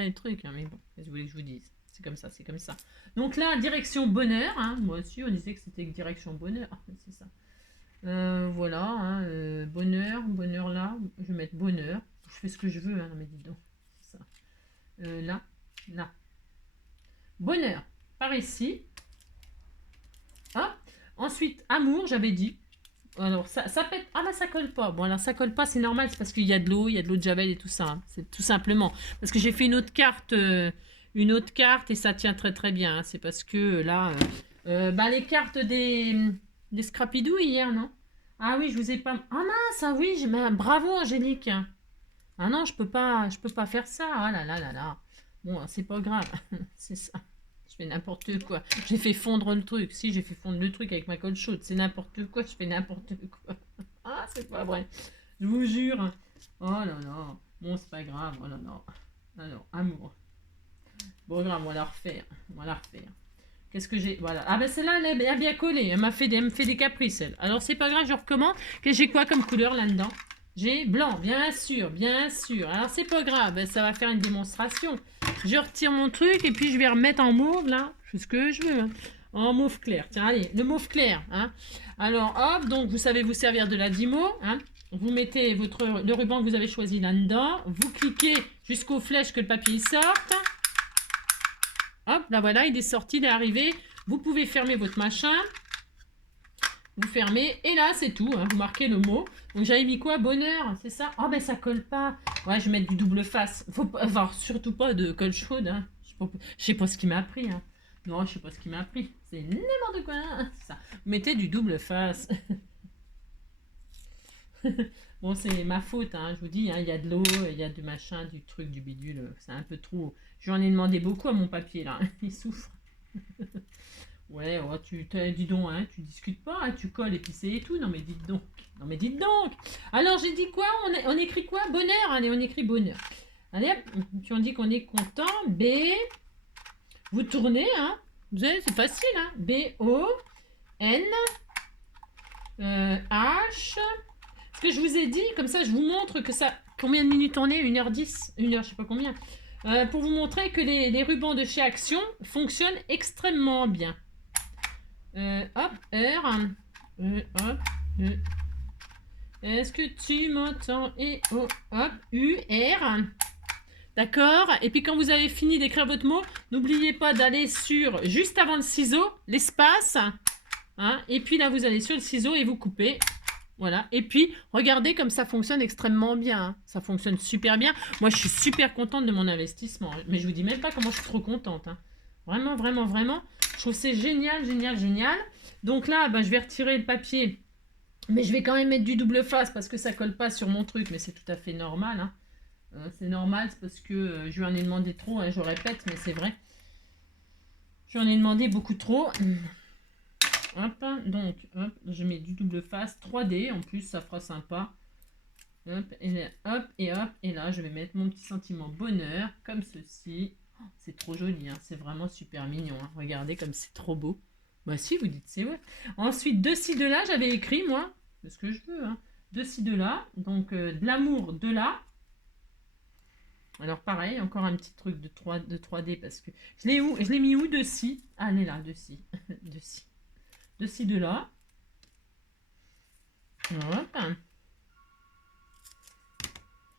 le truc. Hein. Mais bon, qu'est-ce que vous voulez que je vous dise? C'est comme ça, c'est comme ça. Donc là, direction bonheur. Hein. Moi aussi, on disait que c'était direction bonheur. C'est ça. Voilà. Hein. Bonheur là. Je vais mettre bonheur. Je fais ce que je veux. Hein. Mais dis donc. C'est ça. Là. Là. Bonheur, par ici. Hop. Ensuite, amour, j'avais dit. Alors, ça pète. Ah, là, ça colle pas. Bon, alors, ça colle pas, c'est normal. C'est parce qu'il y a de l'eau, il y a de l'eau de Javel et tout ça. Hein. C'est tout simplement. Parce que j'ai fait une autre carte et ça tient très très bien. Hein. C'est parce que là, bah, les cartes des Scrapidou hier, non? Ah oui, je vous ai pas. Ah mince, ah oui, bravo Angélique. Ah non, je peux pas faire ça. Ah là là là là. Bon, c'est pas grave. C'est ça. Je fais n'importe quoi. J'ai fait fondre le truc. Si, j'ai fait fondre le truc avec ma colle chaude. C'est n'importe quoi. Je fais n'importe quoi. Ah, c'est pas vrai. Je vous jure. Oh là là. Bon, c'est pas grave. Oh là là. Alors, amour. Bon, grave, on va la refaire. On va la refaire. Qu'est-ce que j'ai? Voilà. Ah ben celle-là, elle a bien collé. Elle me fait des caprices, elle. Alors, c'est pas grave, je recommence. J'ai quoi comme couleur là-dedans? J'ai blanc, bien sûr, bien sûr. Alors, c'est pas grave, ça va faire une démonstration. Je retire mon truc et puis je vais remettre en mauve, là. Je fais ce que je veux. Hein. En mauve clair. Tiens, allez, le mauve clair. Hein. Alors, hop, donc vous savez vous servir de la Dymo. Hein. Vous mettez le ruban que vous avez choisi là-dedans. Vous cliquez jusqu'aux flèches que le papier sorte. Hop, là voilà, il est sorti, il est arrivé. Vous pouvez fermer votre machin. Vous fermez et là c'est tout, hein, vous marquez le mot. Donc j'avais mis quoi? Bonheur, c'est ça? Oh ben ça colle pas. Ouais, je vais mettre du double face. Faut pas avoir surtout pas de colle chaude. Hein. Je sais pas ce qui m'a pris. Hein. Non, je sais pas ce qui m'a pris. C'est n'importe quoi. Hein, ça. Mettez du double face. Bon, c'est ma faute, hein, je vous dis. Hein, il y a de l'eau, il y a du machin, du truc, du bidule. C'est un peu trop. J'en ai demandé beaucoup à mon papier là. Il souffre. Ouais, oh, dis donc, hein, tu discutes pas, hein, tu colles et puis c'est tout. Non mais dites donc. Non mais dites donc. Alors j'ai dit quoi? On écrit quoi? Bonheur. Allez, on écrit bonheur. Allez, puis on dit qu'on est content. B. Vous tournez, hein. Vous savez, c'est facile, hein. B-O-N H. Ce que je vous ai dit, comme ça je vous montre que ça. Combien de minutes on est? 1h10, 1h, je sais pas combien. Pour vous montrer que les rubans de chez Action fonctionnent extrêmement bien. Hop, R. Hop, est-ce que tu m'entends? Et oh, hop, U, R. D'accord. Et puis quand vous avez fini d'écrire votre mot, n'oubliez pas d'aller sur, juste avant le ciseau, l'espace. Hein, et puis là, vous allez sur le ciseau et vous coupez. Voilà. Et puis, regardez comme ça fonctionne extrêmement bien. Hein. Ça fonctionne super bien. Moi, je suis super contente de mon investissement. Mais je vous dis même pas comment je suis trop contente. Hein. Vraiment, vraiment, vraiment. Je trouve c'est génial, génial, génial. Donc là, ben, je vais retirer le papier. Mais je vais quand même mettre du double face parce que ça colle pas sur mon truc. Mais c'est tout à fait normal. Hein. C'est normal, c'est parce que je lui en ai demandé trop. Hein, je répète, mais c'est vrai. Je lui en ai demandé beaucoup trop. Hop, donc, hop, je mets du double face, 3D, en plus, ça fera sympa. Hop, et là, hop, et là, je vais mettre mon petit sentiment bonheur, comme ceci. Oh, c'est trop joli, hein, c'est vraiment super mignon. Hein. Regardez comme c'est trop beau. Bah si, vous dites, c'est ouais. Ensuite, de ci, de là, j'avais écrit, moi, c'est ce que je veux, hein. De ci, de là, donc de l'amour, de là. Alors pareil, encore un petit truc de 3D, parce que je l'ai mis où de ci? Ah, elle est là, de ci, de ci. De ci, de là. Hop.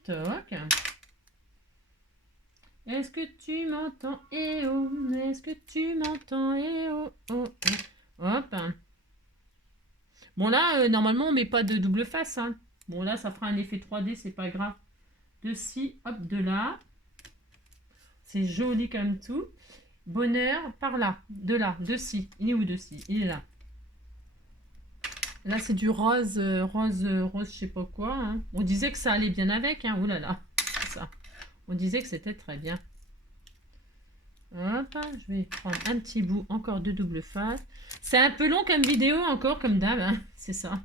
Toc. Est-ce que tu m'entends? Eh oh. Est-ce que tu m'entends? Eh oh, oh, oh. Hop. Bon là, normalement, on met pas de double face. Hein. Bon là, ça fera un effet 3D, c'est pas grave. De ci, hop, de là. C'est joli comme tout. Bonheur, par là. De là, de ci. Il est où de ci? Il est là. Là, c'est du rose, je sais pas quoi. Hein. On disait que ça allait bien avec. Hein. Ouh là là, c'est ça. On disait que c'était très bien. Hop, je vais prendre un petit bout encore de double face. C'est un peu long comme vidéo encore, comme d'hab. Hein. C'est ça.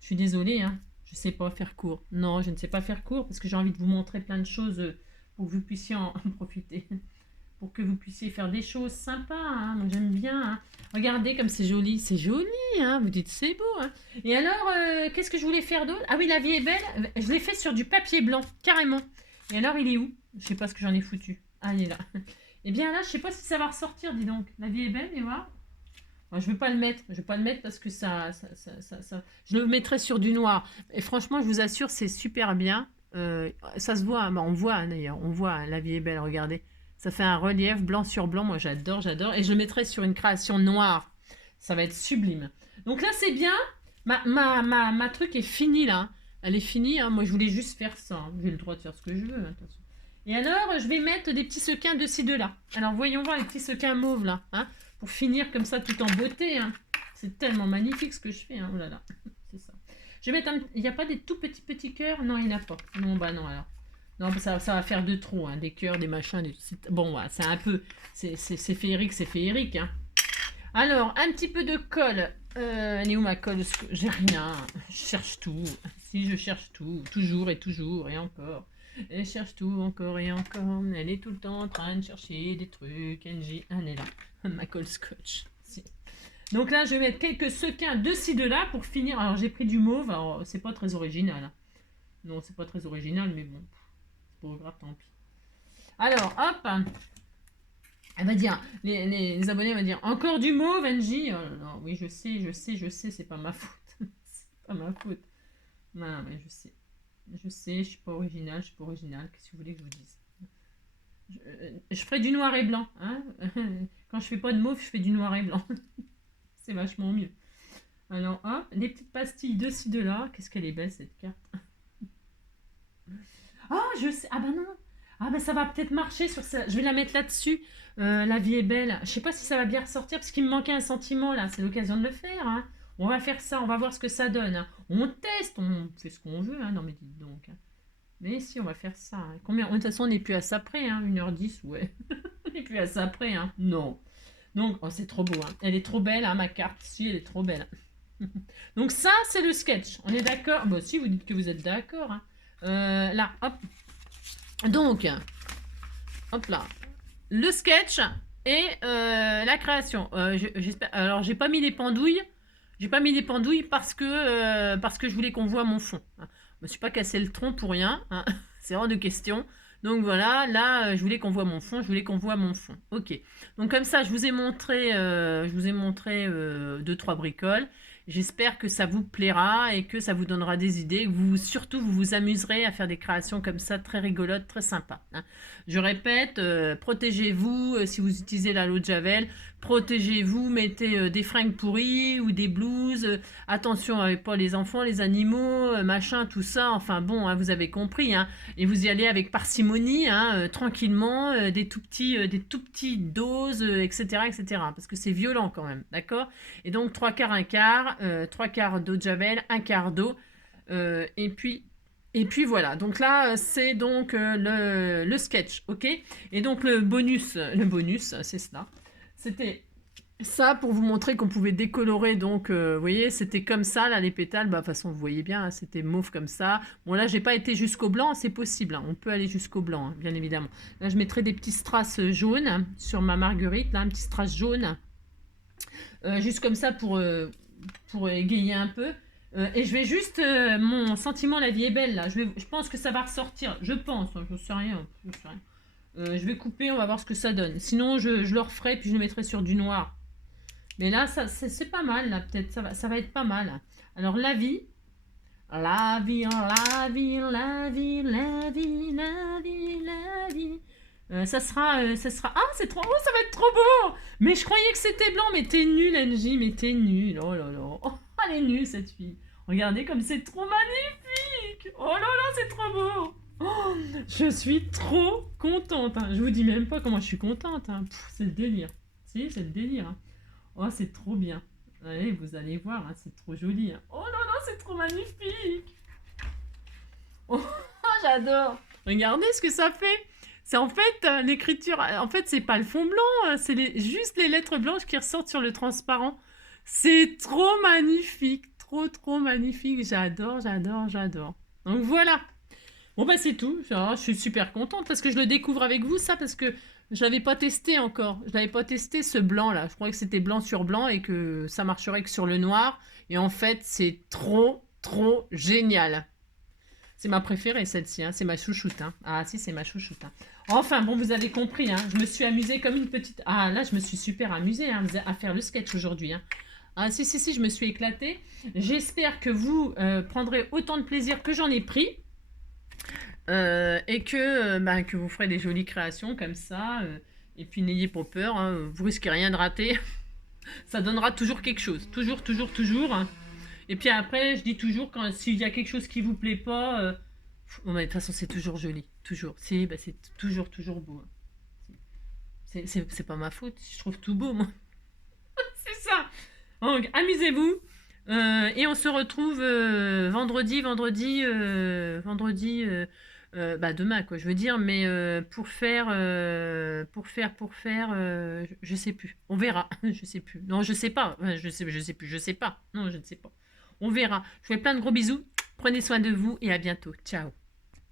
Je suis désolée. Hein. Je sais pas faire court. Non, je ne sais pas faire court parce que j'ai envie de vous montrer plein de choses pour que vous puissiez en profiter. Pour que vous puissiez faire des choses sympas. Hein. Moi, j'aime bien. Hein. Regardez comme c'est joli. C'est joli, hein. Vous dites c'est beau. Hein. Et alors, qu'est-ce que je voulais faire d'autre? Ah oui, la vie est belle. Je l'ai fait sur du papier blanc, carrément. Et alors, il est où? Je sais pas ce que j'en ai foutu. Ah, il est là. Et bien là, je sais pas si ça va ressortir, dis donc. La vie est belle, et voilà. Enfin, je ne vais pas le mettre. Je vais pas le mettre parce que ça. Je le mettrai sur du noir. Et franchement, je vous assure, c'est super bien. Ça se voit. Bah, on voit, hein, d'ailleurs. On voit, hein, la vie est belle, regardez. Ça fait un relief blanc sur blanc. Moi, j'adore, j'adore. Et je le mettrai sur une création noire. Ça va être sublime. Donc là, c'est bien. Ma truc est finie, là. Elle est finie. Hein. Moi, je voulais juste faire ça. Hein. J'ai le droit de faire ce que je veux. Hein, attention. Et alors, je vais mettre des petits sequins de ci, de là. Alors, voyons voir les petits sequins mauves, là. Hein, pour finir comme ça, tout en beauté. Hein. C'est tellement magnifique ce que je fais. Hein. Oh là là. C'est ça. Je vais mettre un... Il n'y a pas des tout petits cœurs? Non, il n'y en a pas. Non, bah non, alors. Non, ça va faire de trop. Hein. Des cœurs, des machins. Des... Bon, voilà, c'est un peu... C'est féerique, c'est féerique. Hein. Alors, un petit peu de colle. Elle est où ma colle? J'ai rien. Je cherche tout. Si, je cherche tout. Toujours et encore. Elle cherche tout encore et encore. Elle est tout le temps en train de chercher des trucs. NJ, elle est là. Ma colle scotch. Si. Donc là, je vais mettre quelques sequins de ci, de là pour finir. Alors, j'ai pris du mauve. Alors, c'est pas très original. Hein. Non, c'est pas très original, mais bon. C'est pas grave, tant pis. Alors, hop. Elle va dire, les abonnés vont dire, encore du mauve, NJ. Oh là là, oui, je sais, c'est pas ma faute. C'est pas ma faute. Non, mais je sais. Je suis pas original, Qu'est-ce que vous voulez que je vous dise? Je ferai du noir et blanc. Hein. Quand je fais pas de mauve, je fais du noir et blanc. C'est vachement mieux. Alors, hop, les petites pastilles de ci, de là. Qu'est-ce qu'elle est belle, cette carte. Ah, je sais. Ah, bah non. Ah, bah ça va peut-être marcher sur ça. Je vais la mettre là-dessus. La vie est belle. Je sais pas si ça va bien ressortir parce qu'il me manquait un sentiment, là. C'est l'occasion de le faire, hein. On va faire ça, on va voir ce que ça donne. Hein. On teste, on fait ce qu'on veut. Hein. Non, mais dites donc. Hein. Mais si, on va faire ça. Hein. Combien... De toute façon, on n'est plus à ça près. Hein. 1h10, ouais. On n'est plus à ça près. Hein. Non. Donc, oh, c'est trop beau. Hein. Elle est trop belle, hein, ma carte. Si, elle est trop belle. Donc, ça, c'est le sketch. On est d'accord? Bon, si, vous dites que vous êtes d'accord. Hein. Là, hop. Donc, hop là. Le sketch et la création. J'espère. Alors, j'ai pas mis les pendouilles. Parce que je voulais qu'on voit mon fond. Hein. Je me suis pas cassé le tronc pour rien. Hein. C'est hors de question. Donc voilà, là, je voulais qu'on voit mon fond. Ok. Donc comme ça, je vous ai montré 2-3 bricoles. J'espère que ça vous plaira et que ça vous donnera des idées. Surtout, vous vous amuserez à faire des créations comme ça, très rigolotes, très sympas. Hein. Je répète, protégez-vous si vous utilisez la l'eau de Javel. Protégez-vous, mettez des fringues pourries ou des blouses. Attention avec pas les enfants, les animaux, machin, tout ça. Enfin bon, hein, vous avez compris. Hein. Et vous y allez avec parcimonie, hein, tranquillement, des tout petits doses, etc., etc. Parce que c'est violent quand même, d'accord? Et donc 3/4, 1/4, 3/4 d'eau de Javel, 1/4 d'eau. Et puis voilà, donc là c'est donc le sketch, ok? Et donc le bonus c'est cela. C'était ça pour vous montrer qu'on pouvait décolorer, donc vous voyez, c'était comme ça, là les pétales, bah de toute façon vous voyez bien, hein, c'était mauve comme ça. Bon là j'ai pas été jusqu'au blanc, c'est possible, hein, on peut aller jusqu'au blanc, hein, bien évidemment. Là je mettrai des petits strass jaunes sur ma marguerite, là un petit strass jaune, juste comme ça pour égayer un peu. Et je vais juste, mon sentiment la vie est belle, là, je pense que ça va ressortir, je pense, hein, je sais rien. Je vais couper, on va voir ce que ça donne. Sinon, je le referai, puis je le mettrai sur du noir. Mais là, c'est pas mal, là, peut-être. Ça va être pas mal. Alors, la vie. La vie, la vie, la vie, la vie, la vie, la vie. Ça sera... Ah, c'est trop... Oh, ça va être trop beau. Mais je croyais que c'était blanc. Mais t'es nulle, NJ. Mais t'es nulle. Oh là là. Oh, elle est nulle, cette fille. Regardez comme c'est trop magnifique. Oh là là, c'est trop beau. Oh, je suis trop contente. Hein. Je vous dis même pas comment je suis contente. Hein. C'est le délire. Si, c'est le délire. Hein. Oh, c'est trop bien. Allez, vous allez voir, hein, c'est trop joli. Hein. Oh non, non, c'est trop magnifique. Oh, j'adore. Regardez ce que ça fait. C'est en fait l'écriture. En fait, c'est pas le fond blanc. C'est juste les lettres blanches qui ressortent sur le transparent. C'est trop magnifique. Trop, trop magnifique. J'adore, j'adore, j'adore. Donc voilà. Bon bah c'est tout, je suis super contente parce que je le découvre avec vous ça parce que je l'avais pas testé encore, je l'avais pas testé ce blanc là, je croyais que c'était blanc sur blanc et que ça marcherait que sur le noir et en fait c'est trop trop génial. C'est ma préférée celle-ci, hein. C'est ma chouchoute. Hein. Ah si c'est ma chouchoute. Hein. Enfin bon vous avez compris, hein. Je me suis amusée comme une petite... Ah là je me suis super amusée hein, à faire le sketch aujourd'hui. Hein. Ah si je me suis éclatée. J'espère que vous prendrez autant de plaisir que j'en ai pris. Et que vous ferez des jolies créations comme ça. Et puis n'ayez pas peur, hein, vous risquez rien de rater. Ça donnera toujours quelque chose. Toujours, toujours, toujours, hein. Et puis après, je dis toujours, quand s'il y a quelque chose qui vous plaît pas, oh, mais de toute façon, c'est toujours joli. Toujours. C'est toujours, toujours beau, hein. C'est pas ma faute. Je trouve tout beau, moi. C'est ça. Donc, amusez-vous. Et on se retrouve vendredi, demain, quoi, je veux dire, mais pour faire, je sais plus. On verra. Je sais plus. Non, je sais pas. Je sais plus. Je sais pas. Non, je ne sais pas. On verra. Je vous fais plein de gros bisous. Prenez soin de vous et à bientôt. Ciao.